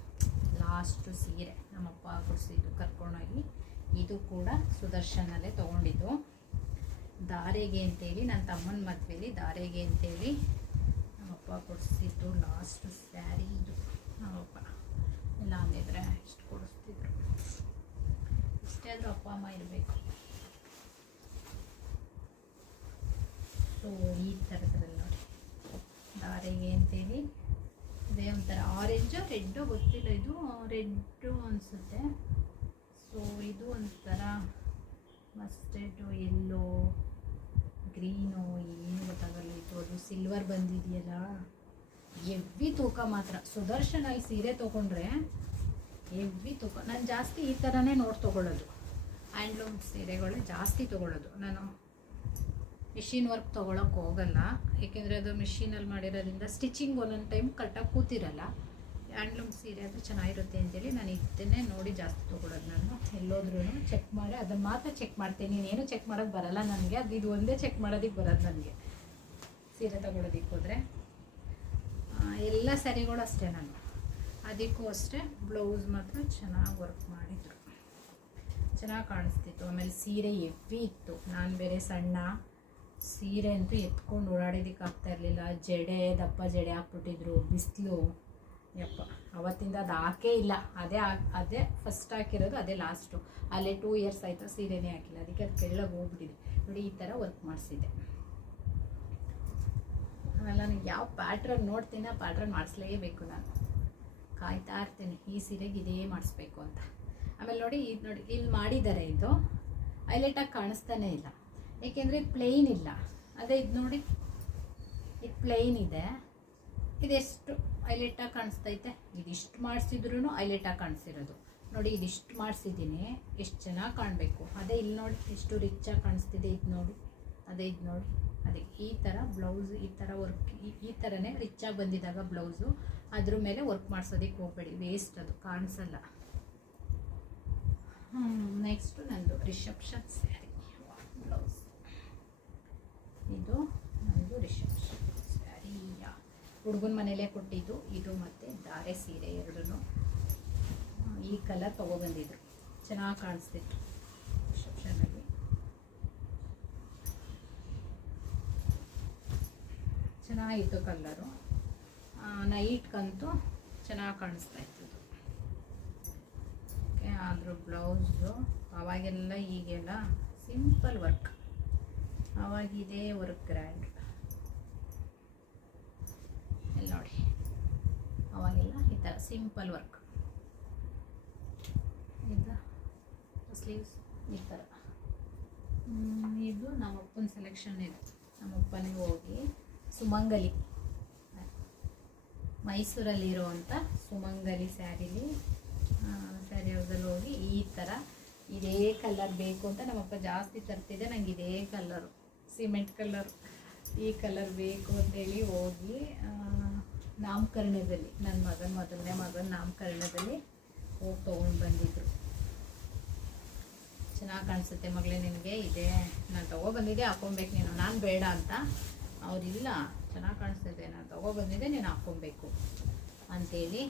ಲಾಸ್ಟು ಸೀರೆ, ನಮ್ಮಪ್ಪ ಕೊಡಿಸಿದ್ದು ಕರ್ಕೊಂಡೋಗಿ. ಇದು ಕೂಡ ಸುದರ್ಶನಲ್ಲೇ ತೊಗೊಂಡಿದ್ದು. ದಾರೆಗೆ ಅಂತೇಳಿ ನನ್ನ ತಮ್ಮನ ಮದುವೆಯಲ್ಲಿ ದಾರೆಗೆ ಅಂತೇಳಿ ನಮ್ಮಪ್ಪ ಕೊಡಿಸಿದ್ದು ಲಾಸ್ಟ್ ಸ್ಯಾರಿ ಇದು. ನಮ್ಮಪ್ಪ ಇಲ್ಲ ಅಂದಿದ್ರೆ ಇಷ್ಟು ಕೊಡಿಸ್ತಿದ್ರು. ಇಷ್ಟೇ ಆದರೂ ಅಪ್ಪ ಅಮ್ಮ ಇರಬೇಕು. ಸೊ ಈ ಥರದ್ರಲ್ಲಿ ನೋಡಿ ದಾರೆಗೆ ಅಂತೇಳಿ ಇದೇ ಒಂಥರ ಆರೆಂಜು ರೆಡ್ಡು ಗೊತ್ತಿಲ್ಲ, ಇದು ರೆಡ್ಡು ಅನಿಸುತ್ತೆ. ಸೊ ಇದು ಒಂಥರ ಮಸ್ಟರ್ಡು, ಎಲ್ಲೋ, ಗ್ರೀನು, ಏನು ಗೊತ್ತಾಗಲ್ಲ. ಇದು ಅದು ಸಿಲ್ವರ್ ಬಂದಿದೆಯಲ್ಲ, ಎವ್ವಿ ತೂಕ ಮಾತ್ರ. ಸುದರ್ಶನಲ್ಲಿ ಸೀರೆ ತೊಗೊಂಡ್ರೆ ಎವ್ವಿ ತೂಕ. ನಾನು ಜಾಸ್ತಿ ಈ ಥರನೇ ನೋಡಿ ತೊಗೊಳ್ಳೋದು, ಹ್ಯಾಂಡ್ಲೂಮ್ ಸೀರೆಗಳೇ ಜಾಸ್ತಿ ತೊಗೊಳ್ಳೋದು. ನಾನು ಮಿಷಿನ್ ವರ್ಕ್ ತೊಗೊಳಕ್ಕೆ ಹೋಗಲ್ಲ, ಏಕೆಂದರೆ ಅದು ಮಿಷಿನಲ್ಲಿ ಮಾಡಿರೋದ್ರಿಂದ ಸ್ಟಿಚಿಂಗ್ ಒಂದೊಂದು ಟೈಮ್ ಕರೆಕ್ಟಾಗಿ ಕೂತಿರಲ್ಲ. ಹ್ಯಾಂಡ್ಲೂಮ್ ಸೀರೆ ಆದರೆ ಚೆನ್ನಾಗಿರುತ್ತೆ ಅಂತೇಳಿ ನಾನು ಇದನ್ನೇ ನೋಡಿ ಜಾಸ್ತಿ ತೊಗೊಳೋದು. ನಾನು ಎಲ್ಲೋದ್ರೂ ಚೆಕ್ ಮಾಡಿ ಅದನ್ನು ಮಾತ್ರ ಚೆಕ್ ಮಾಡ್ತೀನಿ. ಏನು ಚೆಕ್ ಮಾಡೋಕ್ಕೆ ಬರಲ್ಲ ನನಗೆ, ಇದು ಒಂದೇ ಚೆಕ್ ಮಾಡೋದಕ್ಕೆ ಬರೋದು ನನಗೆ. ಸೀರೆ ತೊಗೊಳೋದಕ್ಕೆ ಹೋದರೆ ಎಲ್ಲ ಸ್ಯಾರಿಗಳು ಅಷ್ಟೇ, ನಾನು ಅದಕ್ಕೂ ಅಷ್ಟೇ. ಬ್ಲೌಸ್ ಮಾತ್ರ ಚೆನ್ನಾಗಿ ವರ್ಕ್ ಮಾಡಿದರು, ಚೆನ್ನಾಗಿ ಕಾಣಿಸ್ತಿತ್ತು. ಆಮೇಲೆ ಸೀರೆ ಎವ್ವಿ ಇತ್ತು. ನಾನು ಬೇರೆ ಸಣ್ಣ ಸೀರೆ ಅಂತೂ ಎತ್ಕೊಂಡು ಓಡಾಡೋದಕ್ಕೆ ಆಗ್ತಾಯಿರಲಿಲ್ಲ. ಜಡೆ ದಪ್ಪ ಜಡೆ ಹಾಕ್ಬಿಟ್ಟಿದ್ರು, ಬಿಸಿಲು ಯಪ್ಪ. ಅವತ್ತಿಂದ ಅದು ಹಾಕೇ ಇಲ್ಲ. ಅದೇ ಫಸ್ಟ್ ಹಾಕಿರೋದು, ಅದೇ ಲಾಸ್ಟು. ಅಲ್ಲೇ 2 ಇಯರ್ಸ್ ಆಯಿತು ಸೀರೆನೇ ಹಾಕಿಲ್ಲ, ಅದಕ್ಕೆ ಅದು ಕೆಳಗೆ ಹೋಗ್ಬಿಟ್ಟಿದೆ. ನೋಡಿ ಈ ಥರ ವರ್ಕ್ ಮಾಡಿಸಿದ್ದೆ. ಆಮೇಲೆ ನನಗೆ ಯಾವ ಪ್ಯಾಟ್ರನ್ ನೋಡ್ತೀನಿ ಆ ಪ್ಯಾಟ್ರನ್ ಮಾಡಿಸ್ಲೇಬೇಕು. ನಾನು ಕಾಯ್ತಾ ಇರ್ತೀನಿ ಈ ಸೀರೆಗೆ ಇದೇ ಮಾಡಿಸ್ಬೇಕು ಅಂತ. ಆಮೇಲೆ ನೋಡಿ ಇದು ನೋಡಿ ಇಲ್ಲಿ ಮಾಡಿದ್ದಾರೆ, ಇದು ಹೈಲೈಟಾಗಿ ಕಾಣಿಸ್ತಾನೇ ಇಲ್ಲ, ಏಕೆಂದರೆ ಇದು ಪ್ಲೇನ್ ಇಲ್ಲ. ಅದೇ ಇದು ನೋಡಿ, ಇದು ಪ್ಲೇನ್ ಇದೆ, ಇದೆಷ್ಟು ಹೈಲೈಟಾಗಿ ಕಾಣಿಸ್ತೈತೆ. ಇದಿಷ್ಟು ಮಾಡಿಸಿದ್ರೂ ಹೈಲೈಟಾಗಿ ಕಾಣಿಸಿರೋದು ನೋಡಿ. ಇದಿಷ್ಟು ಮಾಡಿಸಿದ್ದೀನಿ, ಎಷ್ಟು ಚೆನ್ನಾಗಿ ಕಾಣಬೇಕು. ಅದೇ ಇಲ್ಲಿ ನೋಡಿ ಎಷ್ಟು ರಿಚಾಗಿ ಕಾಣಿಸ್ತಿದೆ. ಇದು ನೋಡಿ, ಅದೇ ಇದು ನೋಡಿ ಅದಕ್ಕೆ ಈ ಥರ ಬ್ಲೌಸ್ ಈ ಥರ ವರ್ಕ್ ಈ ಥರನೇ ರಿಚ್ಚಾಗಿ ಬಂದಿದ್ದಾಗ ಬ್ಲೌಸು ಅದ್ರ ಮೇಲೆ ವರ್ಕ್ ಮಾಡಿಸೋದಕ್ಕೆ ಹೋಗಬೇಡಿ, ವೇಸ್ಟ್, ಅದು ಕಾಣಿಸಲ್ಲ. ನೆಕ್ಸ್ಟು ನಂದು ರಿಸೆಪ್ಷನ್ ಸ್ಯಾರಿ ಬ್ಲೌಸ್. ಇದು ನಂದು ರಿಸೆಪ್ಷನ್ ಸ್ಯಾರಿ, ಹುಡುಗನ ಮನೇಲೇ ಕೊಟ್ಟಿದ್ದು ಇದು, ಮತ್ತು ಧಾರೆ ಸೀರೆ ಎರಡೂ ಈ ಕಲರ್ ತೊಗೊಬಂದಿದ್ರು, ಚೆನ್ನಾಗಿ ಕಾಣಿಸ್ತಿತ್ತು ರಿಸೆಪ್ಷನಲ್ಲಿ. ಚೆನ್ನಾಗಿತ್ತು ಕಲರು, ನೈಟ್ಗಂತೂ ಚೆನ್ನಾಗಿ ಕಾಣಿಸ್ತಾ ಇತ್ತು. ಓಕೆ, ಆದರೂ ಬ್ಲೌಸು ಅವಾಗೆಲ್ಲ ಈಗೆಲ್ಲ ಸಿಂಪಲ್ ವರ್ಕ್, ಅವಾಗಿದೇ ವರ್ಕ್ ಗ್ರ್ಯಾಂಡ್. ಇಲ್ಲಿ ನೋಡಿ, ಅವಾಗೆಲ್ಲ ಈ ಥರ ಸಿಂಪಲ್ ವರ್ಕ್, ಇದು ಸ್ಲೀವ್ಸ್ ಈ ಥರ. ಇದು ನಮ್ಮಪ್ಪನ ಸೆಲೆಕ್ಷನ್. ಇದು ನಮ್ಮಪ್ಪನಿಗೆ ಹೋಗಿ ಸುಮಂಗಲಿ, ಮೈಸೂರಲ್ಲಿರುವಂಥ ಸುಮಂಗಲಿ ಸ್ಯಾರಿಲಿ ಸ್ಯಾರಿ ಹೌಸಲ್ಲಿ ಹೋಗಿ ಈ ಥರ ಇದೇ ಕಲರ್ ಬೇಕು ಅಂತ ನಮ್ಮಪ್ಪ ಜಾಸ್ತಿ ತರ್ತಿದ್ದೆ. ನಂಗೆ ಇದೇ ಕಲರು, ಸಿಮೆಂಟ್ ಕಲರ್, ಈ ಕಲರ್ ಬೇಕು ಅಂತೇಳಿ ಹೋಗಿ ನಾಮಕರಣದಲ್ಲಿ, ನನ್ನ ಮೊದಲನೇ ಮಗನ ನಾಮಕರಣದಲ್ಲಿ ಹೋಗಿ ತೊಗೊಂಡು ಬಂದಿದ್ರು. ಚೆನ್ನಾಗಿ ಕಾಣಿಸುತ್ತೆ ಮಗಳೇ ನಿನಗೆ, ಇದೆ ನಾನು ತೊಗೊಬಂದಿದ್ದೆ, ಹಾಕ್ಕೊಬೇಕು ನೀನು. ನಾನು ಬೇಡ ಅಂತ, ಅವರಿಲ್ಲ ಚೆನ್ನಾಗಿ ಕಾಣಿಸ್ತೈತೆ, ನಾನು ತೊಗೊಬಂದಿದ್ದೆ, ನೀನು ಹಾಕ್ಕೊಬೇಕು ಅಂಥೇಳಿ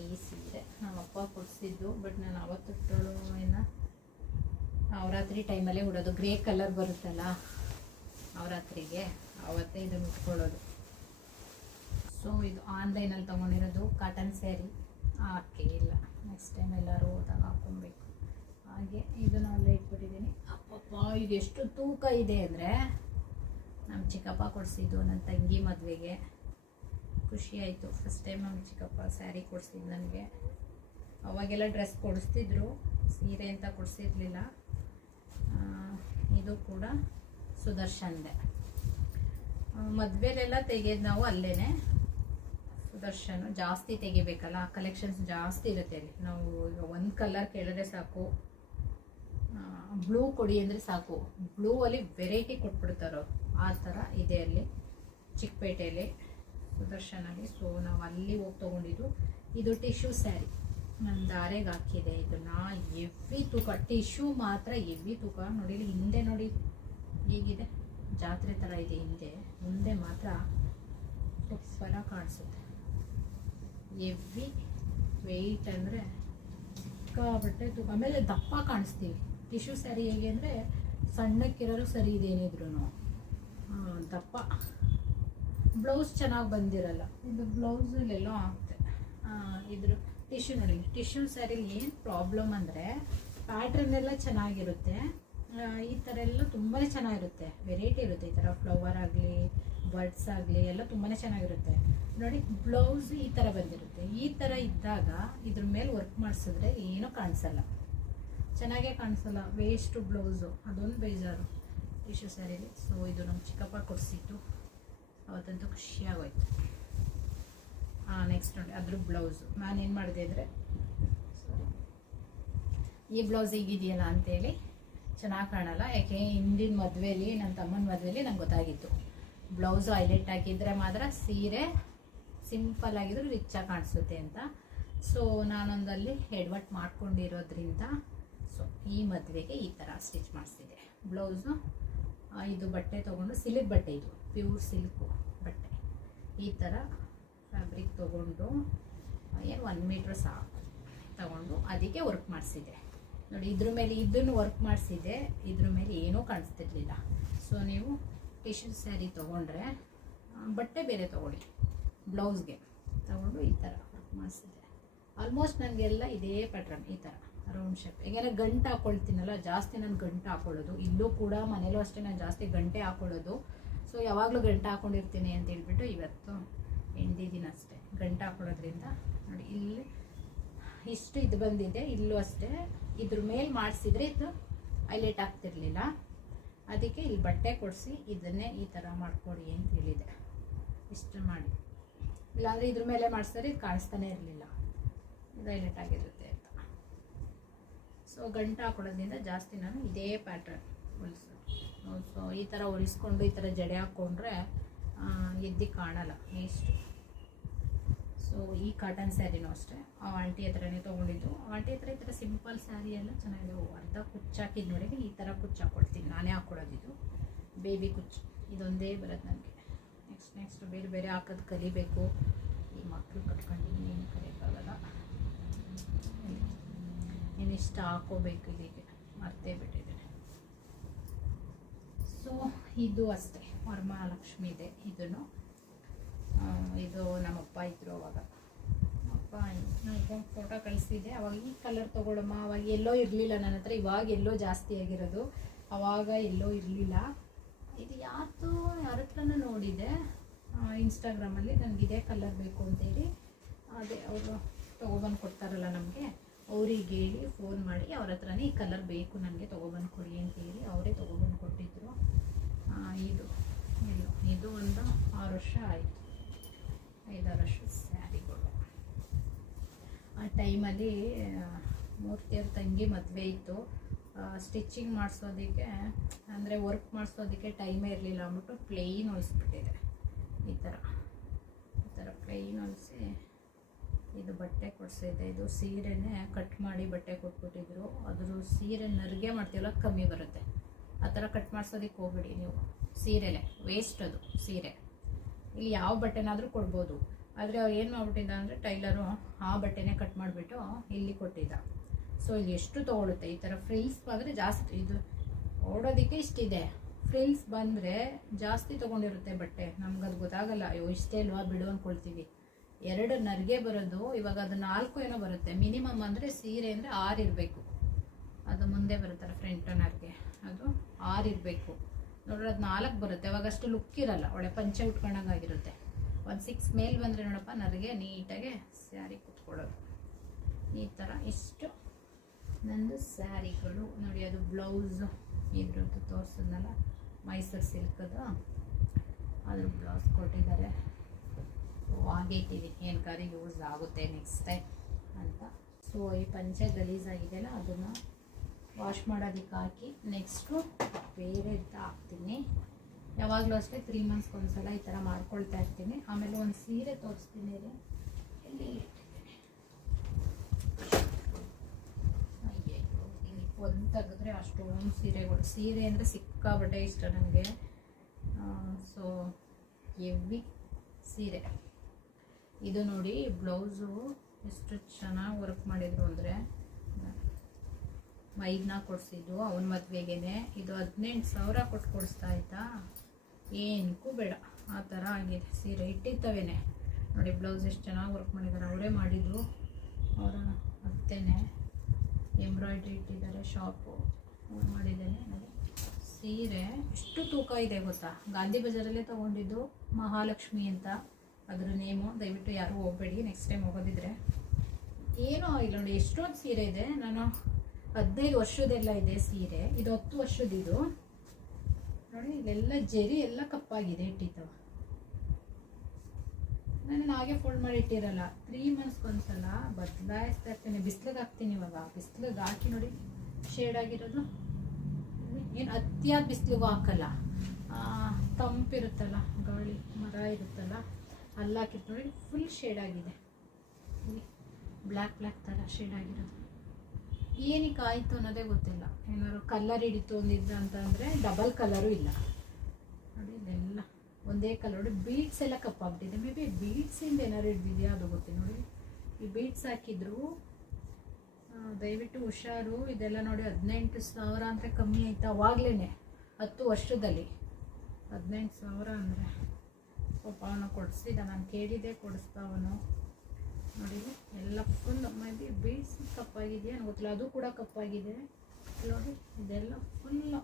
ಈ ಸೀರೆ ನಮ್ಮಪ್ಪ ಕೊಡಿಸಿದ್ದು. ಬಟ್ ನಾನು ಅವತ್ತು ಉಟ್ಟೋಳು ಏನು ನವರಾತ್ರಿ ಟೈಮಲ್ಲೇ ಉಡೋದು, ಗ್ರೇ ಕಲರ್ ಬರುತ್ತಲ್ಲ ನವರಾತ್ರಿಗೆ, ಅವತ್ತೇ ಇದನ್ನು ಉಟ್ಕೊಳ್ಳೋದು. ಸೊ ಇದು ಆನ್ಲೈನಲ್ಲಿ ತೊಗೊಂಡಿರೋದು ಕಾಟನ್ ಸ್ಯಾರಿ, ಹಾಕೇ ಇಲ್ಲ. ನೆಕ್ಸ್ಟ್ ಟೈಮ್ ಎಲ್ಲರೂ ಹೋದಾಗ ಹಾಕ್ಕೊಬೇಕು. ಹಾಗೆ ಇದನ್ನು ಅಲ್ಲೇ ಇಟ್ಬಿಟ್ಟಿದ್ದೀನಿ. ಅಪ್ಪಪ್ಪ ಇದು ಎಷ್ಟು ತೂಕ ಇದೆ ಅಂದರೆ, ನಮ್ಮ ಚಿಕ್ಕಪ್ಪ ಕೊಡಿಸಿದ್ದು ನನ್ನ ತಂಗಿ ಮದುವೆಗೆ. ಖುಷಿ ಆಯಿತು, ಫಸ್ಟ್ ಟೈಮ್ ನಮ್ಮ ಚಿಕ್ಕಪ್ಪ ಸ್ಯಾರಿ ಕೊಡಿಸಿದ್ದು ನನಗೆ. ಅವಾಗೆಲ್ಲ ಡ್ರೆಸ್ ಕೊಡಿಸ್ತಿದ್ರು, ಸೀರೆ ಅಂತ ಕೊಡಿಸಿರ್ಲಿಲ್ಲ. ಇದು ಕೂಡ ಸುದರ್ಶನ್ದೆ. ಮದುವೆಲೆಲ್ಲ ತೆಗೆಯೋದು ನಾವು ಅಲ್ಲೇ, ಸುದರ್ಶನ್ ಜಾಸ್ತಿ ತೆಗಿಬೇಕಲ್ಲ, ಕಲೆಕ್ಷನ್ಸ್ ಜಾಸ್ತಿ ಇರುತ್ತೆ ಅಲ್ಲಿ. ನಾವು ಈಗ ಒಂದು ಕಲರ್ ಕೇಳಿದ್ರೆ ಸಾಕು, ಬ್ಲೂ ಕೊಡಿ ಅಂದರೆ ಸಾಕು, ಬ್ಲೂ ಅಲ್ಲಿ ವೆರೈಟಿ ಕೊಟ್ಬಿಡ್ತಾರೋ ಆ ಥರ ಇದೆ ಅಲ್ಲಿ ಚಿಕ್ಕಪೇಟೆಯಲ್ಲಿ ಸುದರ್ಶನಲ್ಲಿ. ಸೊ ನಾವು ಅಲ್ಲಿ ಹೋಗಿ ತೊಗೊಂಡಿದ್ದು. ಇದು ಟಿಶ್ಯೂ ಸ್ಯಾರಿ, ನನ್ನ ದಾರೆಗೆ ಹಾಕಿದೆ. ಇದನ್ನು ಎವ್ವಿ ತೂಕ, ಟಿಶ್ಯೂ ಮಾತ್ರ ಎವ್ವಿ ತೂಕ. ನೋಡಿ ಹಿಂದೆ ನೋಡಿ ಹೀಗಿದೆ, ಜಾತ್ರೆ ಥರ ಇದೆ ಹಿಂದೆ, ಮುಂದೆ ಮಾತ್ರ ಸೂಪರಾಗಿ ಕಾಣಿಸುತ್ತೆ. ಎವ್ವಿ ವೆಯ್ಟ್ ಅಂದರೆ ಸಿಕ್ಕಾಪಟ್ಟೆ ತೂಕ. ಆಮೇಲೆ ದಪ್ಪ ಕಾಣಿಸ್ತೀವಿ. ಟಿಶ್ಯೂ ಸ್ಯಾರಿ ಹೇಗೆ ಅಂದರೆ ಸಣ್ಣಕ್ಕಿರೋರು ಸರಿ ಇದೇನಿದ್ರು ದಪ್ಪ. ಬ್ಲೌಸ್ ಚೆನ್ನಾಗಿ ಬಂದಿರಲ್ಲ, ಇದು ಬ್ಲೌಸಲ್ಲೆಲ್ಲೋ ಆಗುತ್ತೆ. ಇದ್ರ ಟಿಶ್ಯೂ ನೋಡಿ, ಟಿಶ್ಯೂ ಸ್ಯಾರಿಲಿ ಏನು ಪ್ರಾಬ್ಲಮ್ ಅಂದರೆ ಪ್ಯಾಟ್ರನ್ ಎಲ್ಲ ಚೆನ್ನಾಗಿರುತ್ತೆ, ಈ ಥರ ಎಲ್ಲ ತುಂಬಾ ಚೆನ್ನಾಗಿರುತ್ತೆ, ವೆರೈಟಿ ಇರುತ್ತೆ. ಈ ಥರ ಫ್ಲವರ್ ಆಗಲಿ ಬರ್ಡ್ಸ್ ಆಗಲಿ ಎಲ್ಲ ತುಂಬಾ ಚೆನ್ನಾಗಿರುತ್ತೆ. ನೋಡಿ ಬ್ಲೌಸ್ ಈ ಥರ ಬಂದಿರುತ್ತೆ. ಈ ಥರ ಇದ್ದಾಗ ಇದ್ರ ಮೇಲೆ ವರ್ಕ್ ಮಾಡಿಸಿದ್ರೆ ಏನೂ ಕಾಣಿಸಲ್ಲ, ಚೆನ್ನಾಗೇ ಕಾಣಿಸಲ್ಲ, ವೇಸ್ಟು ಬ್ಲೌಸು, ಅದೊಂದು ಬೇಜಾರು ಟಿಶ್ಯೂ ಸ್ಯಾರಿಲಿ. ಸೊ ಇದು ನಮ್ಮ ಚಿಕ್ಕಪ್ಪ ಕೊಡಿಸಿತ್ತು, ಅವತ್ತಂತೂ ಖುಷಿಯಾಗೋಯ್ತು. ನೆಕ್ಸ್ಟ್ ನೋಡಿ ಅದ್ರ ಬ್ಲೌಸು ನಾನೇನು ಮಾಡಿದೆ ಅಂದರೆ, ಈ ಬ್ಲೌಸ್ ಹೀಗಿದೆಯಲ್ಲ ಅಂತೇಳಿ ಚೆನ್ನಾಗಿ ಕಾಣಲ್ಲ, ಯಾಕೆ ಹಿಂದಿನ ಮದುವೆಯಲ್ಲಿ ನನ್ನ ತಮ್ಮನ ಮದುವೆಯಲ್ಲಿ ನಂಗೆ ಗೊತ್ತಾಗಿತ್ತು ಬ್ಲೌಸು ಹೈಲೈಟ್ ಹಾಕಿದರೆ ಮಾತ್ರ ಸೀರೆ ಸಿಂಪಲ್ ಆಗಿದ್ರು ರಿಚ್ಚಾಗಿ ಕಾಣಿಸುತ್ತೆ ಅಂತ. ಸೊ ನಾನೊಂದಲ್ಲಿ ಎಡ್ವರ್ಟ್ ಮಾಡ್ಕೊಂಡಿರೋದ್ರಿಂದ ಸೊ ಈ ಮದುವೆಗೆ ಈ ಥರ ಸ್ಟಿಚ್ ಮಾಡಿಸಿದೆ ಬ್ಲೌಸು. ಇದು ಬಟ್ಟೆ ತೊಗೊಂಡು, ಸಿಲ್ಕ್ ಬಟ್ಟೆ, ಇದು ಪ್ಯೂರ್ ಸಿಲ್ಕು ಬಟ್ಟೆ, ಈ ಥರ ಫ್ಯಾಬ್ರಿಕ್ ತೊಗೊಂಡು ಏನು 1 ಮೀಟ್ರ್ ಸಾಕು ತಗೊಂಡು ಅದಕ್ಕೆ ವರ್ಕ್ ಮಾಡಿಸಿದೆ. ನೋಡಿ ಇದ್ರ ಮೇಲೆ ಇದನ್ನು ವರ್ಕ್ ಮಾಡಿಸಿದೆ, ಇದ್ರ ಮೇಲೆ ಏನೂ ಕಾಣಿಸ್ತಿರ್ಲಿಲ್ಲ. ಸೊ ನೀವು ಟಿಶ್ಯೂ ಸ್ಯಾರಿ ತೊಗೊಂಡ್ರೆ ಬಟ್ಟೆ ಬೇರೆ ತೊಗೊಳ್ಳಿ, ಬ್ಲೌಸ್ಗೆ ತೊಗೊಂಡು ಈ ಥರ ವರ್ಕ್ ಮಾಡಿಸಿದೆ. ಆಲ್ಮೋಸ್ಟ್ ನನಗೆಲ್ಲ ಇದೇ ಪ್ಯಾಟ್ರನ್, ಈ ಥರ ರೌಂಡ್ ಶೇಪ್. ಹೇಗೆಲ್ಲ ಗಂಟು ಹಾಕ್ಕೊಳ್ತೀನಲ್ಲ, ಜಾಸ್ತಿ ನಾನು ಗಂಟು ಹಾಕ್ಕೊಳ್ಳೋದು, ಇಲ್ಲೂ ಕೂಡ ಮನೇಲೂ ಅಷ್ಟೇ ನಾನು ಜಾಸ್ತಿ ಗಂಟೆ ಹಾಕ್ಕೊಳ್ಳೋದು. ಸೊ ಯಾವಾಗಲೂ ಗಂಟು ಹಾಕ್ಕೊಂಡಿರ್ತೀನಿ ಅಂತ ಹೇಳ್ಬಿಟ್ಟು ಇವತ್ತು ಎಂದಿದ್ದೀನಿ ಅಷ್ಟೇ ಗಂಟು ಹಾಕ್ಕೊಳ್ಳೋದ್ರಿಂದ. ನೋಡಿ ಇಲ್ಲಿ ಇಷ್ಟು ಇದು ಬಂದಿದೆ, ಇಲ್ಲೂ ಅಷ್ಟೇ. ಇದ್ರ ಮೇಲೆ ಮಾಡಿಸಿದ್ರೆ ಇದು ಹೈಲೈಟ್ ಆಗ್ತಿರ್ಲಿಲ್ಲ, ಅದಕ್ಕೆ ಇಲ್ಲಿ ಬಟ್ಟೆ ಕೊಡಿಸಿ ಇದನ್ನೇ ಈ ಥರ ಮಾಡ್ಕೊಡಿ ಅಂತ ಹೇಳಿದೆ. ಇಷ್ಟು ಮಾಡಿ, ಇಲ್ಲಾಂದರೆ ಇದ್ರ ಮೇಲೆ ಮಾಡಿಸಿದ್ರೆ ಇದು ಕಾಣಿಸ್ತಾನೆ ಇರಲಿಲ್ಲ, ಇದು ಹೈಲೈಟ್ ಆಗಿರುತ್ತೆ ಅಂತ. ಸೊ ಗಂಟು ಹಾಕೊಳ್ಳೋದ್ರಿಂದ ಜಾಸ್ತಿ ನಾನು ಇದೇ ಪ್ಯಾಟ್ರನ್ ಸೊ ಈ ಥರ ಹೊಲಿಸ್ಕೊಂಡು ಈ ಥರ ಜಡೆ ಹಾಕ್ಕೊಂಡ್ರೆ ಎದ್ದು ಕಾಣಲ್ಲ ವೇಸ್ಟ್. ಸೊ ಈ ಕಾಟನ್ ಸ್ಯಾರಿನೂ ಅಷ್ಟೇ ಆ ಆಂಟಿ ಹತ್ರನೇ ತೊಗೊಂಡಿದ್ದು. ಆಂಟಿ ಹತ್ರ ಈ ಥರ ಸಿಂಪಲ್ ಸ್ಯಾರಿ ಎಲ್ಲ ಚೆನ್ನಾಗಿದೆ. ಅರ್ಧ ಕುಚ್ಚು ಹಾಕಿದ್ದು ನೋಡಿ, ಈ ಥರ ಕುಚ್ಚು ಹಾಕ್ಕೊಡ್ತೀನಿ, ನಾನೇ ಹಾಕ್ಕೊಡೋದಿದ್ದು ಬೇಬಿ ಕುಚ್ಚು. ಇದೊಂದೇ ಬರೋದು ನನಗೆ. ನೆಕ್ಸ್ಟ್ ಬೇರೆ ಬೇರೆ ಹಾಕೋದು ಕಲಿಬೇಕು. ಈ ಮಕ್ಕಳು ಕಟ್ಕೊಂಡಿದ್ದೀನಿ, ಏನು ಕಲಿಯೋಕ್ಕಾಗಲ್ಲ. ಇನ್ನಿಷ್ಟ ಹಾಕೋಬೇಕು, ಇದಕ್ಕೆ ಮರ್ತೇ ಬಿಟ್ಟಿದ್ದೇನೆ. ಸೊ ಇದು ಅಷ್ಟೇ ವರಮಹಾಲಕ್ಷ್ಮಿ ಇದೆ. ಇದನ್ನು ಇದು ನಮ್ಮಪ್ಪ ಇದ್ರು ಅವಾಗ, ಅಪ್ಪ ನನಗೆ ಫೋಟೋ ಕಳಿಸಿದ್ದೆ. ಅವಾಗ ಈ ಕಲರ್ ತೊಗೊಳಮ್ಮ, ಅವಾಗ ಎಲ್ಲೋ ಇರಲಿಲ್ಲ ನನ್ನ ಹತ್ರ, ಇವಾಗ ಎಲ್ಲೋ ಜಾಸ್ತಿ ಆಗಿರೋದು, ಅವಾಗ ಎಲ್ಲೋ ಇರಲಿಲ್ಲ. ಇದು ಯಾರು ಯಾರ ಹತ್ರನೂ ನೋಡಿದೆ ಇನ್ಸ್ಟಾಗ್ರಾಮಲ್ಲಿ, ನನಗೆ ಇದೇ ಕಲರ್ ಬೇಕು ಅಂತೇಳಿ. ಅದೇ ಅವರು ತೊಗೊಬಂದು ಕೊಡ್ತಾರಲ್ಲ ನಮಗೆ, ಅವ್ರಿಗೆ ಹೇಳಿ ಫೋನ್ ಮಾಡಿ ಅವ್ರ ಹತ್ರನೇ ಈ ಕಲರ್ ಬೇಕು ನನಗೆ ತೊಗೊಬಂದು ಕೊಡಿ ಅಂತೇಳಿ ಅವರೇ ತೊಗೊಬಂದು ಕೊಟ್ಟಿದ್ದರು. ಇದು ಒಂದು 6 ವರ್ಷ ಆಯಿತು, 5-6 ವರ್ಷದ ಸ್ಯಾರಿಗಳು. ಆ ಟೈಮಲ್ಲಿ ಮೂರ್ತಿಯವ್ರ ತಂಗಿ ಮದುವೆ ಇತ್ತು. ಸ್ಟಿಚಿಂಗ್ ಮಾಡಿಸೋದಕ್ಕೆ ಅಂದರೆ ವರ್ಕ್ ಮಾಡಿಸೋದಕ್ಕೆ ಟೈಮೇ ಇರಲಿಲ್ಲ ಅಂದ್ಬಿಟ್ಟು ಪ್ಲೇನ್ ಹೊಲಿಸ್ಬಿಟ್ಟಿದೆ. ಈ ಥರ ಪ್ಲೇನ್ ಹೊಲಿಸಿ ಇದು ಬಟ್ಟೆ ಕೊಡಿಸಿದ್ದೆ. ಇದು ಸೀರೆನೇ ಕಟ್ ಮಾಡಿ ಬಟ್ಟೆ ಕೊಟ್ಬಿಟ್ಟಿದ್ರು. ಅದ್ರ ಸೀರೆ ನರಿಗೆ ಮಾಡ್ತೀವಲ್ಲ ಕಮ್ಮಿ ಬರುತ್ತೆ, ಆ ಥರ ಕಟ್ ಮಾಡಿಸೋದಕ್ಕೆ ಹೋಗ್ಬಿಡಿ ನೀವು. ಸೀರೆಲೆ ವೇಸ್ಟ್ ಅದು ಸೀರೆ. ಇಲ್ಲಿ ಯಾವ ಬಟ್ಟೆನಾದರೂ ಕೊಡ್ಬೋದು, ಆದರೆ ಅವ್ರು ಏನು ಮಾಡ್ಬಿಟ್ಟಿದ್ದ ಅಂದರೆ ಟೈಲರು ಆ ಬಟ್ಟೆನೇ ಕಟ್ ಮಾಡಿಬಿಟ್ಟು ಇಲ್ಲಿ ಕೊಟ್ಟಿದ್ದ. ಸೊ ಇಲ್ಲಿ ಎಷ್ಟು ತೊಗೊಳುತ್ತೆ, ಈ ಥರ ಫ್ರಿಲ್ಸ್ ಬಂದರೆ ಜಾಸ್ತಿ, ಇದು ಓಡೋದಕ್ಕೆ ಇಷ್ಟಿದೆ, ಫ್ರಿಲ್ಸ್ ಬಂದರೆ ಜಾಸ್ತಿ ತೊಗೊಂಡಿರುತ್ತೆ ಬಟ್ಟೆ. ನಮ್ಗದು ಗೊತ್ತಾಗಲ್ಲ, ಅಯ್ಯೋ ಇಷ್ಟೇ ಅಲ್ವಾ ಬಿಡು ಅಂದ್ಕೊಳ್ತೀವಿ. 2 ನರಿಗೆ ಬರೋದು, ಇವಾಗ ಅದು 4 ಏನೋ ಬರುತ್ತೆ ಮಿನಿಮಮ್. ಅಂದರೆ ಸೀರೆ ಅಂದರೆ 6 ಇರಬೇಕು, ಅದು ಮುಂದೆ ಬರುತ್ತಲ್ಲ ಫ್ರಂಟ್ ನರಿಗೆ, ಅದು 6 ಇರಬೇಕು ನೋಡ್ರಿ. ಅದು 4 ಬರುತ್ತೆ, ಅವಾಗ ಅಷ್ಟು ಲುಕ್ ಇರಲ್ಲ, ಒಳ್ಳೆ ಪಂಚೆ ಉಟ್ಕೊಂಡಂಗಾಗಿರುತ್ತೆ. ಒಂದು 6 ಮೇಲೆ ಬಂದರೆ ನೋಡಪ್ಪ ನರಿಗೆ ನೀಟಾಗೆ ಸ್ಯಾರಿ ಕುತ್ಕೊಳ್ಳೋದು. ಈ ಥರ ಇಷ್ಟು ನಂದು ಸ್ಯಾರಿಗಳು ನೋಡಿ. ಅದು ಬ್ಲೌಸು ಇದ್ರದ್ದು ತೋರಿಸಿದ್ನಲ್ಲ, ಮೈಸೂರು ಸಿಲ್ಕದು, ಅದ್ರ ಬ್ಲೌಸ್ ಕೊಟ್ಟಿದ್ದಾರೆ. ಹಾಗೆ ಇಟ್ಟಿದ್ದೀನಿ, ಏನು ಕಾರಿಗೆ ಯೂಸ್ ಆಗುತ್ತೆ ನೆಕ್ಸ್ಟ್ ಟೈಮ್ ಅಂತ. ಸೊ ಈ ಪಂಚೆ ಗಲೀಜಾಗಿದೆಯಲ್ಲ, ಅದನ್ನು ವಾಶ್ ಮಾಡೋದಕ್ಕೆ ಹಾಕಿ ನೆಕ್ಸ್ಟು ಬೇರೆ ಹಾಕ್ತೀನಿ. ಯಾವಾಗಲೂ ಅಷ್ಟೇ 3 ಮಂತ್ಸ್ಗೆ ಒಂದ್ಸಲ ಈ ಥರ ಮಾಡ್ಕೊಳ್ತಾ ಇರ್ತೀನಿ. ಆಮೇಲೆ ಒಂದು ಸೀರೆ ತೋರಿಸ್ತೀನಿ, ಎಲ್ಲಿ ಒಂದು ತೆಗೆದ್ರೆ ಅಷ್ಟೊಂದು ಸೀರೆಗಳು. ಸೀರೆ ಅಂದರೆ ಸಿಕ್ಕಾಬಟ್ಟೆ ಇಷ್ಟ ನನಗೆ. ಸೊ ಹೆವಿ ಸೀರೆ. ಇದು ನೋಡಿ ಬ್ಲೌಸು ಎಷ್ಟು ಚೆನ್ನಾಗಿ ವರ್ಕ್ ಮಾಡಿದರು ಅಂದರೆ, ಮೈದನ ಕೊಡಿಸಿದ್ದು ಅವನ ಮದುವೆಗೇನೆ. ಇದು 18,000 ಕೊಟ್ಟು ಕೊಡಿಸ್ತಾ ಆಯ್ತಾ, ಏನಕ್ಕೂ ಬೇಡ ಆ ಥರ ಆಗಿದೆ ಸೀರೆ. ಇಟ್ಟಿರ್ತವೇನೆ ನೋಡಿ, ಬ್ಲೌಸ್ ಎಷ್ಟು ಚೆನ್ನಾಗಿ ವರ್ಕ್ ಮಾಡಿದ್ದಾರೆ, ಅವರೇ ಮಾಡಿದರು. ಅವರ ಅತ್ತೇನೆ ಎಂಬ್ರಾಯ್ಡ್ರಿ ಇಟ್ಟಿದ್ದಾರೆ, ಶಾಪು ಮಾಡಿದ್ದೇನೆ ನೋಡಿ. ಸೀರೆ ಎಷ್ಟು ತೂಕ ಇದೆ ಗೊತ್ತಾ, ಗಾಂಧಿ ಬಜಾರಲ್ಲೇ ತೊಗೊಂಡಿದ್ದು, ಮಹಾಲಕ್ಷ್ಮಿ ಅಂತ ಅದ್ರ ನೇಮು. ದಯವಿಟ್ಟು ಯಾರೂ ಹೋಗಬೇಡಿ, ನೆಕ್ಸ್ಟ್ ಟೈಮ್ ಹೋಗೋದಿದ್ರೆ. ಏನೋ ಇಲ್ಲ ನೋಡಿ, ಎಷ್ಟೊಂದು ಸೀರೆ ಇದೆ. ನಾನು 15 ವರ್ಷದೆಲ್ಲ ಇದೆ ಸೀರೆ, ಇದು 10 ವರ್ಷದಿದು ನೋಡಿ. ಇಲ್ಲೆಲ್ಲ ಜರಿ ಎಲ್ಲ ಕಪ್ಪಾಗಿದೆ ಇಟ್ಟಿತ್ತವ. ನಾನು ಹಾಗೆ ಫೋಲ್ಡ್ ಮಾಡಿ ಇಟ್ಟಿರಲ್ಲ, 3 ಮಂತ್ಸ್ಗೆ ಒಂದ್ಸಲ ಬದಲಾಯಿಸ್ತಾ ಇರ್ತೀನಿ. ಬಿಸಿಲಿಗೆ ಹಾಕ್ತೀನಿ, ಇವಾಗ ಬಿಸಿಲಿಗೆ ಹಾಕಿ ನೋಡಿ ಶೇಡ್ ಆಗಿರೋದು. ಏನು ಅತಿಯಾದ ಬಿಸಿಲಿಗೂ ಹಾಕಲ್ಲ, ತಂಪಿರುತ್ತಲ್ಲ, ಗಾಳಿ ಮರ ಇರುತ್ತಲ್ಲ, ಅಲ್ಲಿ ಹಾಕಿತ್ತು ನೋಡಿ ಫುಲ್ ಶೇಡ್ ಆಗಿದೆ. ಬ್ಲ್ಯಾಕ್ ಥರ ಶೇಡ್ ಆಗಿರೋದು. ಏನಕ್ಕೆ ಆಯಿತು ಅನ್ನೋದೇ ಗೊತ್ತಿಲ್ಲ. ಏನಾದ್ರು ಕಲರ್ ಹಿಡಿತು ಅಂದಿದ್ದ ಅಂತಂದರೆ ಡಬಲ್ ಕಲರು ಇಲ್ಲ ನೋಡಿ. ಇದೆಲ್ಲ ಒಂದೇ ಕಲರ್ ನೋಡಿ. ಬೀಡ್ಸ್ ಎಲ್ಲ ಕಪ್ಪಾಗ್ಬಿಟ್ಟಿದೆ. ಮೇ ಬಿ ಬೀಡ್ಸಿಂದ ಏನಾದ್ರು ಹಿಡ್ದಿದೆಯಾ ಅದು ಗೊತ್ತಿಲ್ಲ ನೋಡಿ. ಈ ಬೀಡ್ಸ್ ಹಾಕಿದ್ರು, ದಯವಿಟ್ಟು ಹುಷಾರು. ಇದೆಲ್ಲ ನೋಡಿ 18,000 ಅಂದರೆ ಕಮ್ಮಿ ಆಯಿತಾ ಅವಾಗಲೇ 10 ವರ್ಷದಲ್ಲಿ. 18,000 ಅಂದರೆ ಪಾಪ ಅವನು ಕೊಡಿಸಿದ, ನಾನು ಕೇಳಿದೆ ಕೊಡಿಸ್ತಾವನು ನೋಡಿ. ಎಲ್ಲ ಫುಲ್ ಮೇ ಬಿ ಬೀಡ್ಸ್ ಕಪ್ಪಾಗಿದೆಯಾ ಗೊತ್ತಿಲ್ಲ, ಅದು ಕೂಡ ಕಪ್ಪಾಗಿದೆ ನೋಡಿ. ಇದೆಲ್ಲ ಫುಲ್ಲು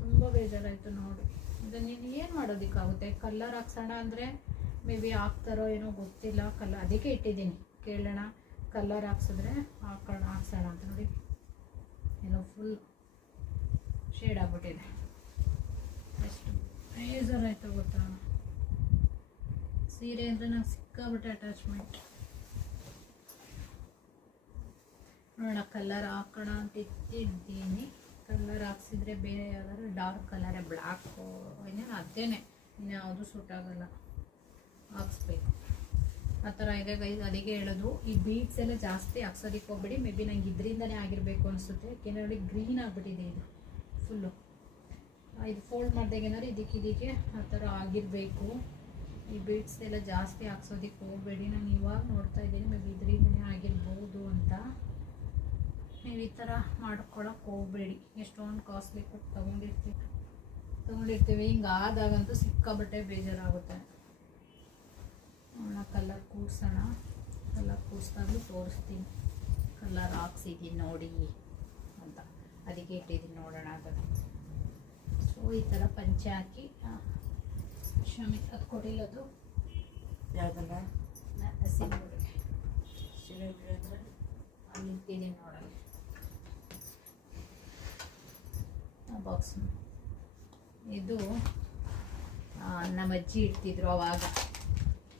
ತುಂಬ ಬೇಜಾರಾಯಿತು ನೋಡಿ. ಇದನ್ನು ನೀನು ಏನು ಮಾಡೋದಕ್ಕಾಗುತ್ತೆ? ಕಲ್ಲರ್ ಹಾಕ್ಸೋಣ ಅಂದರೆ ಮೇ ಬಿ ಹಾಕ್ತಾರೋ ಏನೋ ಗೊತ್ತಿಲ್ಲ. ಅದಕ್ಕೆ ಇಟ್ಟಿದ್ದೀನಿ, ಕೇಳೋಣ ಕಲ್ಲರ್ ಹಾಕ್ಸಿದ್ರೆ ಹಾಕ್ಸೋಣ ಅಂತ ನೋಡಿ. ಏನೋ ಫುಲ್ ಶೇಡ್ ಆಗ್ಬಿಟ್ಟಿದೆ. ಎಷ್ಟು ಬೇಜಾರಾಯಿತು ಗೊತ್ತಾ. ಸೀರೆ ಅಂದರೆ ನಂಗೆ ಸಿಕ್ಕಾಬಿಟ್ಟೆ ಅಟ್ಯಾಚ್ಮೆಂಟ್. ನೋಡೋಣ ಕಲ್ಲರ್ ಹಾಕೋಣ ಅಂತ ಇಟ್ಟಿದ್ದೀನಿ. ಕಲರ್ ಹಾಕ್ಸಿದ್ರೆ ಬೇರೆ ಯಾವ್ದಾದ್ರು ಡಾರ್ಕ್ ಕಲರೇ ಬ್ಲ್ಯಾಕು ಇನ್ನೇನು ಅದೇನೆ ಇನ್ಯಾವುದು ಸೂಟ್ ಆಗಲ್ಲ, ಹಾಕ್ಸ್ಬೇಕು. ಆ ಥರ ಇದೆ ಗೈಸ್. ಅದಕ್ಕೆ ಹೇಳೋದು ಈ ಬೀಡ್ಸ್ ಎಲ್ಲ ಜಾಸ್ತಿ ಹಾಕ್ಸೋದಕ್ಕೆ ಹೋಗ್ಬೇಡಿ. ಮೇ ಬಿ ನಂಗೆ ಇದರಿಂದನೇ ಆಗಿರಬೇಕು ಅನಿಸುತ್ತೆ. ಯಾಕೆಂದರೆ ನೋಡಿ ಗ್ರೀನ್ ಆಗಿಬಿಟ್ಟಿದೆ ಇದು ಫುಲ್ಲು. ಇದು ಫೋಲ್ಡ್ ಮಾಡಿದಾಗ ಏನಾದ್ರು ಇದಕ್ಕೆ ಆ ಥರ ಆಗಿರಬೇಕು. ಈ ಬೀಡ್ಸ್ ಎಲ್ಲ ಜಾಸ್ತಿ ಹಾಕ್ಸೋದಕ್ಕೆ ಹೋಗಬೇಡಿ. ನಾನು ಇವಾಗ ನೋಡ್ತಾ ಇದ್ದೀನಿ, ಮೇ ಬಿ ಇದರಿಂದನೇ ಆಗಿರ್ಬೋದು ಅಂತ. ನೀವು ಈ ಥರ ಮಾಡ್ಕೊಳಕ್ಕೆ ಹೋಗಬೇಡಿ. ಎಷ್ಟೊಂದು ಕಾಸ್ಟ್ಲಿ ಕೊಟ್ಟು ತೊಗೊಂಡಿರ್ತೀವಿ. ಹಿಂಗೆ ಆದಾಗಂತೂ ಸಿಕ್ಕಾಬಟ್ಟೆ ಬೇಜಾರಾಗುತ್ತೆ. ಕಲರ್ ಕೂಡ್ಸೋಣ. ಕಲರ್ ಕೂಡ್ಸ್ದಾಗಲೂ ತೋರಿಸ್ತೀನಿ, ಕಲರ್ ಹಾಕ್ಸಿದ್ದೀನಿ ನೋಡಿ ಅಂತ. ಅದಕ್ಕೆ ಇಟ್ಟಿದ್ದೀನಿ, ನೋಡೋಣ ಅದನ್ನು. ಸೊ ಈ ಥರ ಪಂಚೆ ಹಾಕಿ ಶಮಿತ್ ಅದು ಕೊಡಿಲ್ಲದು ಯಾವುದಲ್ಲ ಸಿಂಗುಡಿ ಅಂದರೆ ಅಲ್ಲಿ ಇಟ್ಟಿದ್ದೀನಿ ನೋಡೋಣ. ಬಾಕ್ಸ್ ಇದು ನಮ್ಮ ಅಜ್ಜಿ ಇಡ್ತಿದ್ರು ಅವಾಗ.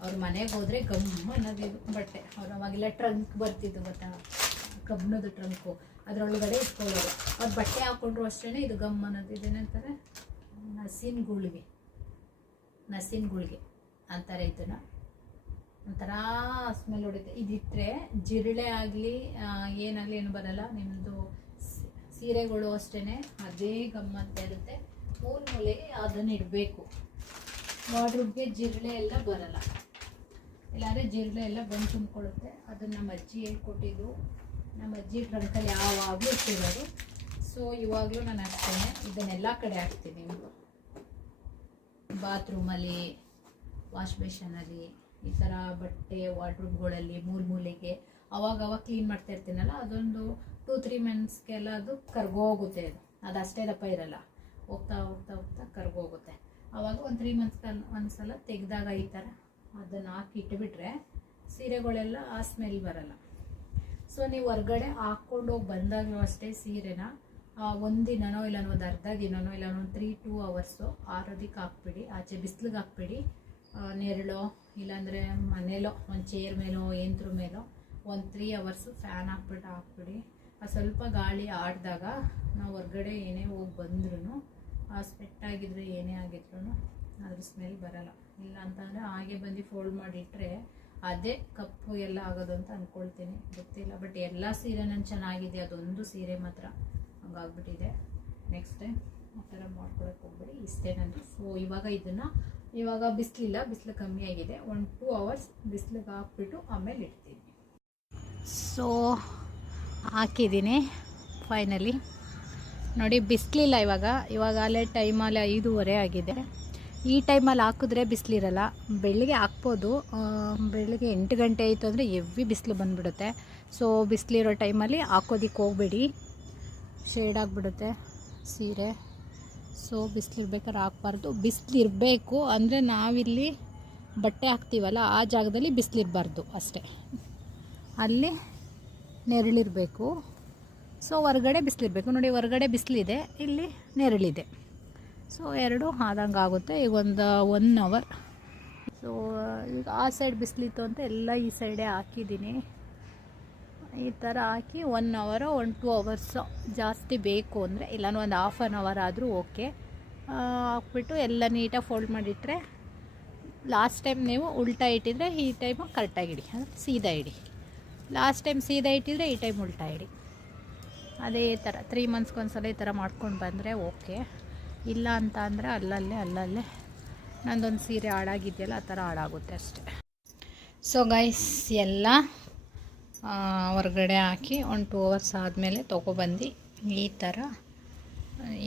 ಅವ್ರ ಮನೆಗೆ ಹೋದರೆ ಗಮ್ ಅನ್ನೋದಿದು ಬಟ್ಟೆ. ಅವ್ರು ಅವಾಗೆಲ್ಲ ಟ್ರಂಕ್ ಬರ್ತಿದ್ದು ಗೊತ್ತಾ, ಕಬ್ಬಿಣದ ಟ್ರಂಕು, ಅದರೊಳಗಡೆ ಇಟ್ಕೊಳ್ಳೋರು. ಅವ್ರು ಬಟ್ಟೆ ಹಾಕ್ಕೊಂಡ್ರು ಅಷ್ಟೇ ಇದು ಗಮ್ ಅನ್ನೋದು. ಇದೇನಂತಾರೆ ನಸಿನ್ ಗುಳಿಗೆ ಅಂತಾರೆ ಇದನ್ನು. ಒಂಥರ ಸ್ಮೆಲ್ ಹೊಡಿತೆ. ಇದಿಟ್ಟರೆ ಜಿರಳೆ ಆಗಲಿ ಏನಾಗಲಿ ಏನು ಬರಲ್ಲ. ನಿಮ್ಮದು ಸೀರೆಗಳು ಅಷ್ಟೇ ಅದೇ ಗಮ್ಮಂತ ಇರುತ್ತೆ. ಮೂಲೆಗೆ ಅದನ್ನು ಇಡಬೇಕು. ವಾರ್ಡ್ರೋಬ್ಗೆ ಜಿರಳೆ ಎಲ್ಲ ಬರಲ್ಲ. ಇಲ್ಲಾಂದರೆ ಜಿರಳೆ ಎಲ್ಲ ಬಂದು ತುಂಬಿಕೊಳ್ಳುತ್ತೆ. ಅದನ್ನು ನಮ್ಮ ಅಜ್ಜಿ ಹೇಳ್ಕೊಟ್ಟಿದ್ದು. ನಮ್ಮ ಅಜ್ಜಿ ಟ್ರಂಕಲ್ಲಿ ಯಾವಾಗಲೂ ಇಟ್ಟಿರೋದು. ಸೊ ಇವಾಗಲೂ ನಾನು ಹಾಕ್ತೇನೆ. ಇದನ್ನೆಲ್ಲ ಕಡೆ ಹಾಕ್ತೀನಿ. ಬಾತ್ರೂಮಲ್ಲಿ, ವಾಶ್ ಬೇಷನಲ್ಲಿ, ಈ ಥರ ಬಟ್ಟೆ ವಾರ್ಡ್ರೋಬ್ಗಳಲ್ಲಿ ಮೂಲೆಗೆ ಅವಾಗ ಕ್ಲೀನ್ ಮಾಡ್ತಾ ಇರ್ತೀನಲ್ಲ, ಅದೊಂದು 2-3 ಮಂತ್ಸ್ಗೆಲ್ಲ ಅದು ಕರ್ಗೋಗುತ್ತೆ. ಅದು ಅಷ್ಟೇ ದಪ್ಪ ಇರಲ್ಲ. ಹೋಗ್ತಾ ಕರ್ಗೋಗುತ್ತೆ. ಆವಾಗ ಒಂದು 3 ಮಂತ್ಸ್ಗೆ ಒಂದ್ಸಲ ತೆಗೆದಾಗ ಈ ಥರ ಅದನ್ನು ಹಾಕಿ ಇಟ್ಬಿಟ್ರೆ ಸೀರೆಗಳೆಲ್ಲ ಆ ಸ್ಮೆಲ್ ಬರಲ್ಲ. ಸೊ ನೀವು ಹೊರ್ಗಡೆ ಹಾಕ್ಕೊಂಡೋಗಿ ಬಂದಾಗಲೂ ಅಷ್ಟೇ ಸೀರೆನ ಒಂದಿನನೋ ಇಲ್ಲ ಒಂದು ಅರ್ಧ ದಿನನೋ ಇಲ್ಲ ಒಂದು 3-2 ಅವರ್ಸು ಆರೋದಕ್ಕೆ ಹಾಕ್ಬಿಡಿ. ಆಚೆ ಬಿಸಿಲಿಗೆ ಹಾಕ್ಬಿಡಿ. ನೆರಳೋ ಇಲ್ಲಾಂದರೆ ಮನೇಲೋ ಒಂದು ಚೇರ್ ಮೇಲೋ ಯಂತ್ರ ಮೇಲೋ ಒಂದು 3 ಅವರ್ಸು ಫ್ಯಾನ್ ಹಾಕ್ಬಿಡಿ. ಸ್ವಲ್ಪ ಗಾಳಿ ಆಡಿದಾಗ ನಾವು ಹೊರ್ಗಡೆ ಏನೇ ಹೋಗಿ ಬಂದ್ರೂ ಆ ಸ್ವೆಟ್ಟಾಗಿದ್ರೆ ಏನೇ ಆಗಿದ್ರು ಅದ್ರ ಸ್ಮೆಲ್ ಬರಲ್ಲ. ಇಲ್ಲ ಅಂತಂದರೆ ಹಾಗೆ ಬಂದು ಫೋಲ್ಡ್ ಮಾಡಿಟ್ರೆ ಅದೇ ಕಪ್ಪು ಎಲ್ಲ ಆಗೋದು ಅಂತ ಅಂದ್ಕೊಳ್ತೀನಿ. ಗೊತ್ತಿಲ್ಲ, ಬಟ್ ಎಲ್ಲ ಸೀರೆ ನಾನು ಚೆನ್ನಾಗಿದೆ. ಅದೊಂದು ಸೀರೆ ಮಾತ್ರ ಹಂಗಾಗ್ಬಿಟ್ಟಿದೆ. ನೆಕ್ಸ್ಟ್ ಟೈಮ್ ಆ ಥರ ಮಾಡ್ಕೊಳಕ್ಕೆ ಹೋಗ್ಬೇಡಿ. ಇಷ್ಟೇ ನಂದು. ಸೊ ಇವಾಗ ಬಿಸಿಲು ಕಮ್ಮಿ ಆಗಿದೆ. 1-2 ಅವರ್ಸ್ ಬಿಸಿಲಿಗೆ ಹಾಕ್ಬಿಟ್ಟು ಆಮೇಲೆ ಇಡ್ತೀನಿ. ಸೊ ಹಾಕಿದ್ದೀನಿ ಫೈನಲಿ. ನೋಡಿ ಬಿಸಿಲಿಲ್ಲ ಇವಾಗ ಅಲ್ಲೇ ಟೈಮಲ್ಲಿ 5:30 ಆಗಿದೆ. ಈ ಟೈಮಲ್ಲಿ ಹಾಕಿದ್ರೆ ಬಿಸಿಲಿರಲ್ಲ. ಬೆಳಿಗ್ಗೆ ಹಾಕ್ಬೋದು. ಬೆಳಿಗ್ಗೆ 8 ಗಂಟೆ ಆಯಿತು ಅಂದರೆ ಹೆವಿ ಬಿಸಿಲು ಬಂದುಬಿಡುತ್ತೆ. ಸೊ ಬಿಸಿಲಿರೋ ಟೈಮಲ್ಲಿ ಹಾಕೋದಕ್ಕೆ ಹೋಗಬೇಡಿ, ಶೇಡ್ ಆಗಿಬಿಡುತ್ತೆ ಸೀರೆ. ಸೊ ಬಿಸಿಲಿರ್ಬೇಕಾದ್ರೆ ಹಾಕ್ಬಾರ್ದು. ಬಿಸಿಲಿರಬೇಕು ಅಂದರೆ ನಾವಿಲ್ಲಿ ಬಟ್ಟೆ ಹಾಕ್ತೀವಲ್ಲ ಆ ಜಾಗದಲ್ಲಿ ಬಿಸಿಲಿರಬಾರ್ದು ಅಷ್ಟೇ. ಅಲ್ಲಿ ನೆರಳಿರಬೇಕು. ಸೊ ಹೊರಗಡೆ ಬಿಸಿಲಿರಬೇಕು. ನೋಡಿ ಹೊರಗಡೆ ಬಿಸಿಲಿದೆ, ಇಲ್ಲಿ ನೆರಳಿದೆ. ಸೊ ಎರಡು ಆದಂಗೆ ಆಗುತ್ತೆ. ಈಗ ಒಂದು 1 ಅವರ್. ಸೊ ಈಗ ಆ ಸೈಡ್ ಬಿಸಿಲಿತ್ತು ಅಂತ ಎಲ್ಲ ಈ ಸೈಡೇ ಹಾಕಿದ್ದೀನಿ. ಈ ಥರ ಹಾಕಿ 1 ಅವರೋ 1-2 ಅವರ್ಸು ಜಾಸ್ತಿ ಬೇಕು ಅಂದರೆ, ಇಲ್ಲಾಂದ್ರೆ ಒಂದು ½ ಅನ್ ಅವರ್ ಆದರೂ ಓಕೆ. ಹಾಕ್ಬಿಟ್ಟು ಎಲ್ಲ ನೀಟಾಗಿ ಫೋಲ್ಡ್ ಮಾಡಿಟ್ರೆ, ಲಾಸ್ಟ್ ಟೈಮ್ ನೀವು ಉಲ್ಟಾ ಇಟ್ಟಿದ್ರೆ ಈ ಟೈಮು ಕರೆಕ್ಟಾಗಿ ಇಡಿ, ಅಂದರೆ ಸೀದಾ ಇಡಿ. ಲಾಸ್ಟ್ ಟೈಮ್ ಸೀದಾ ಇಟ್ಟಿದ್ರೆ ಈ ಟೈಮ್ ಉಲ್ಟಾ ಇಡಿ. ಅದೇ ಥರ 3 ಮಂತ್ಸ್ಗೊಂದ್ಸಲ ಈ ಥರ ಮಾಡ್ಕೊಂಡು ಬಂದರೆ ಓಕೆ. ಇಲ್ಲ ಅಂತ ಅಂದರೆ ಅಲ್ಲಲ್ಲೇ ನಂದೊಂದು ಸೀರೆ ಹಾಳಾಗಿದೆಯಲ್ಲ ಆ ಥರ ಹಾಳಾಗುತ್ತೆ ಅಷ್ಟೆ. ಸೊ ಗೈಸ್ ಎಲ್ಲ ಹೊರಗಡೆ ಹಾಕಿ 1-2 ಅವರ್ಸ್ ಆದಮೇಲೆ ತೊಗೊಬಂದು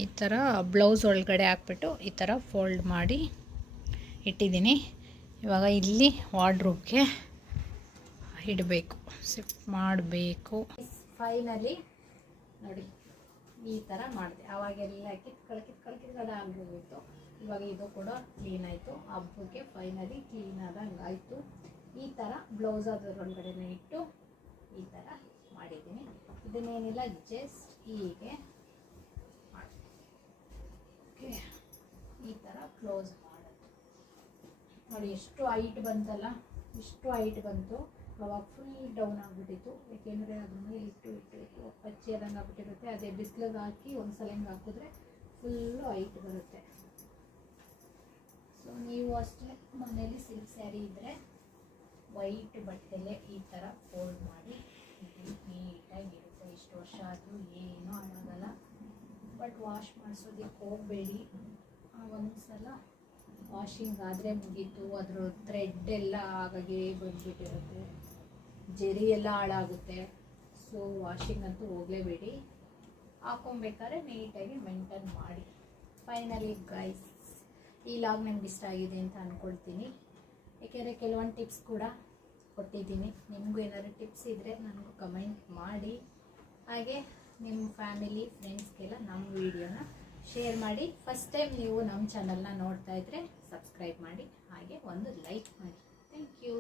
ಈ ಥರ ಬ್ಲೌಸ್ ಒಳಗಡೆ ಹಾಕ್ಬಿಟ್ಟು ಈ ಥರ ಫೋಲ್ಡ್ ಮಾಡಿ ಇಟ್ಟಿದ್ದೀನಿ. ಇವಾಗ ಇಲ್ಲಿ ವಾರ್ಡ್ರೋಬ್ಗೆ ಇಡಬೇಕು, ಶಿಫ್ಟ್ ಮಾಡಬೇಕು. ಫೈನಲಿ ನೋಡಿ ಈ ಥರ ಮಾಡಿದೆ. ಆವಾಗೆಲ್ಲ ಕಿತ್ಕೊಳ್ಳಿ ಆಗೋಗಿತ್ತು. ಇವಾಗ ಇದು ಕೂಡ ಕ್ಲೀನ್ ಆಯಿತು. ಹಬ್ಬಕ್ಕೆ ಫೈನಲಿ ಕ್ಲೀನ್ ಆದಂಗೆ ಆಯಿತು. ಈ ಥರ ಬ್ಲೌಸ್ ಅದರೊಳಗಡೆ ಇಟ್ಟು ಈ ಥರ ಮಾಡಿದ್ದೀನಿ. ಇದನ್ನೇನಿಲ್ಲ, ಜಸ್ಟ್ ಹೀಗೆ ಮಾಡಿ ಓಕೆ. ಈ ಥರ ಕ್ಲೋಸ್ ಮಾಡೋದು. ನೋಡಿ ಎಷ್ಟು ಹೈಟ್ ಬಂತಲ್ಲ, ಇಷ್ಟು ಹೈಟ್ ಬಂತು. ಅವಾಗ ಫುಲ್ ಡೌನ್ ಆಗಿಬಿಟ್ಟಿತ್ತು. ಏಕೆಂದರೆ ಅದ್ರ ಮೇಲೆ ಇಟ್ಟು ಪಚ್ಚಿ ಆದಂಗೆ ಆಗ್ಬಿಟ್ಟಿರುತ್ತೆ. ಅದೇ ಬಿಸಿಲಿಗೆ ಹಾಕಿ ಒಂದ್ಸಲ ಹಿಂಗೆ ಹಾಕಿದ್ರೆ ಫುಲ್ಲು ಹೈಟ್ ಬರುತ್ತೆ. ಸೊ ನೀವು ಅಷ್ಟೇ ಮನೇಲಿ ಸಿಲ್ಕ್ ಸ್ಯಾರಿ ಇದ್ದರೆ ವೈಟ್ ಬಟ್ಟೆಲೆ ಈ ಥರ ಫೋಲ್ಡ್ ಮಾಡಿ ನೀಟಾಗಿರುತ್ತೆ. ಇಷ್ಟು ವರ್ಷ ಆದರೂ ಏನೂ ಹಾಳಾಗಲ್ಲ. ಬಟ್ ವಾಶ್ ಮಾಡಿಸೋದಕ್ಕೆ ಹೋಗಬೇಡಿ. ಒಂದು ಸಲ ವಾಷಿಂಗ್ ಆದರೆ ಮುಗೀತು. ಅದ್ರ ಥ್ರೆಡ್ ಎಲ್ಲ ಹಾಗಾಗಿ ಬಂದುಬಿಟ್ಟಿರುತ್ತೆ, ಜರಿ ಎಲ್ಲ ಹಾಳಾಗುತ್ತೆ. ಸೊ ವಾಷಿಂಗ್ ಅಂತೂ ಹೋಗಲೇಬೇಡಿ. ಹಾಕೊಬೇಕಾದ್ರೆ ನೀಟಾಗಿ ಮೇಂಟೈನ್ ಮಾಡಿ. ಫೈನಲಿ ಗೈಸ್, ಈ ಲಾಗ್ ನಿಮ್ಗೆ ಇಷ್ಟ ಆಗಿದೆ ಅಂತ ಅಂದ್ಕೊಳ್ತೀನಿ. ಏಕೆಂದರೆ ಕೆಲವೊಂದು ಟಿಪ್ಸ್ ಕೂಡ ಕೊಟ್ಟಿದ್ದೀನಿ. ನಿಮಗೂ ಏನಾದರೂ ಟಿಪ್ಸ್ ಇದ್ದರೆ ನನಗೂ ಕಮೆಂಟ್ ಮಾಡಿ. ಹಾಗೆ ನಿಮ್ಮ ಫ್ಯಾಮಿಲಿ ಫ್ರೆಂಡ್ಸ್ಗೆಲ್ಲ ನಮ್ಮ ವಿಡಿಯೋನ ಶೇರ್ ಮಾಡಿ. ಫಸ್ಟ್ ಟೈಮ್ ನೀವು ನಮ್ಮ ಚಾನಲ್ನ ನೋಡ್ತಾ ಇದ್ದರೆ ಸಬ್ಸ್ಕ್ರೈಬ್ ಮಾಡಿ, ಹಾಗೆ ಒಂದು ಲೈಕ್ ಮಾಡಿ. Thank you.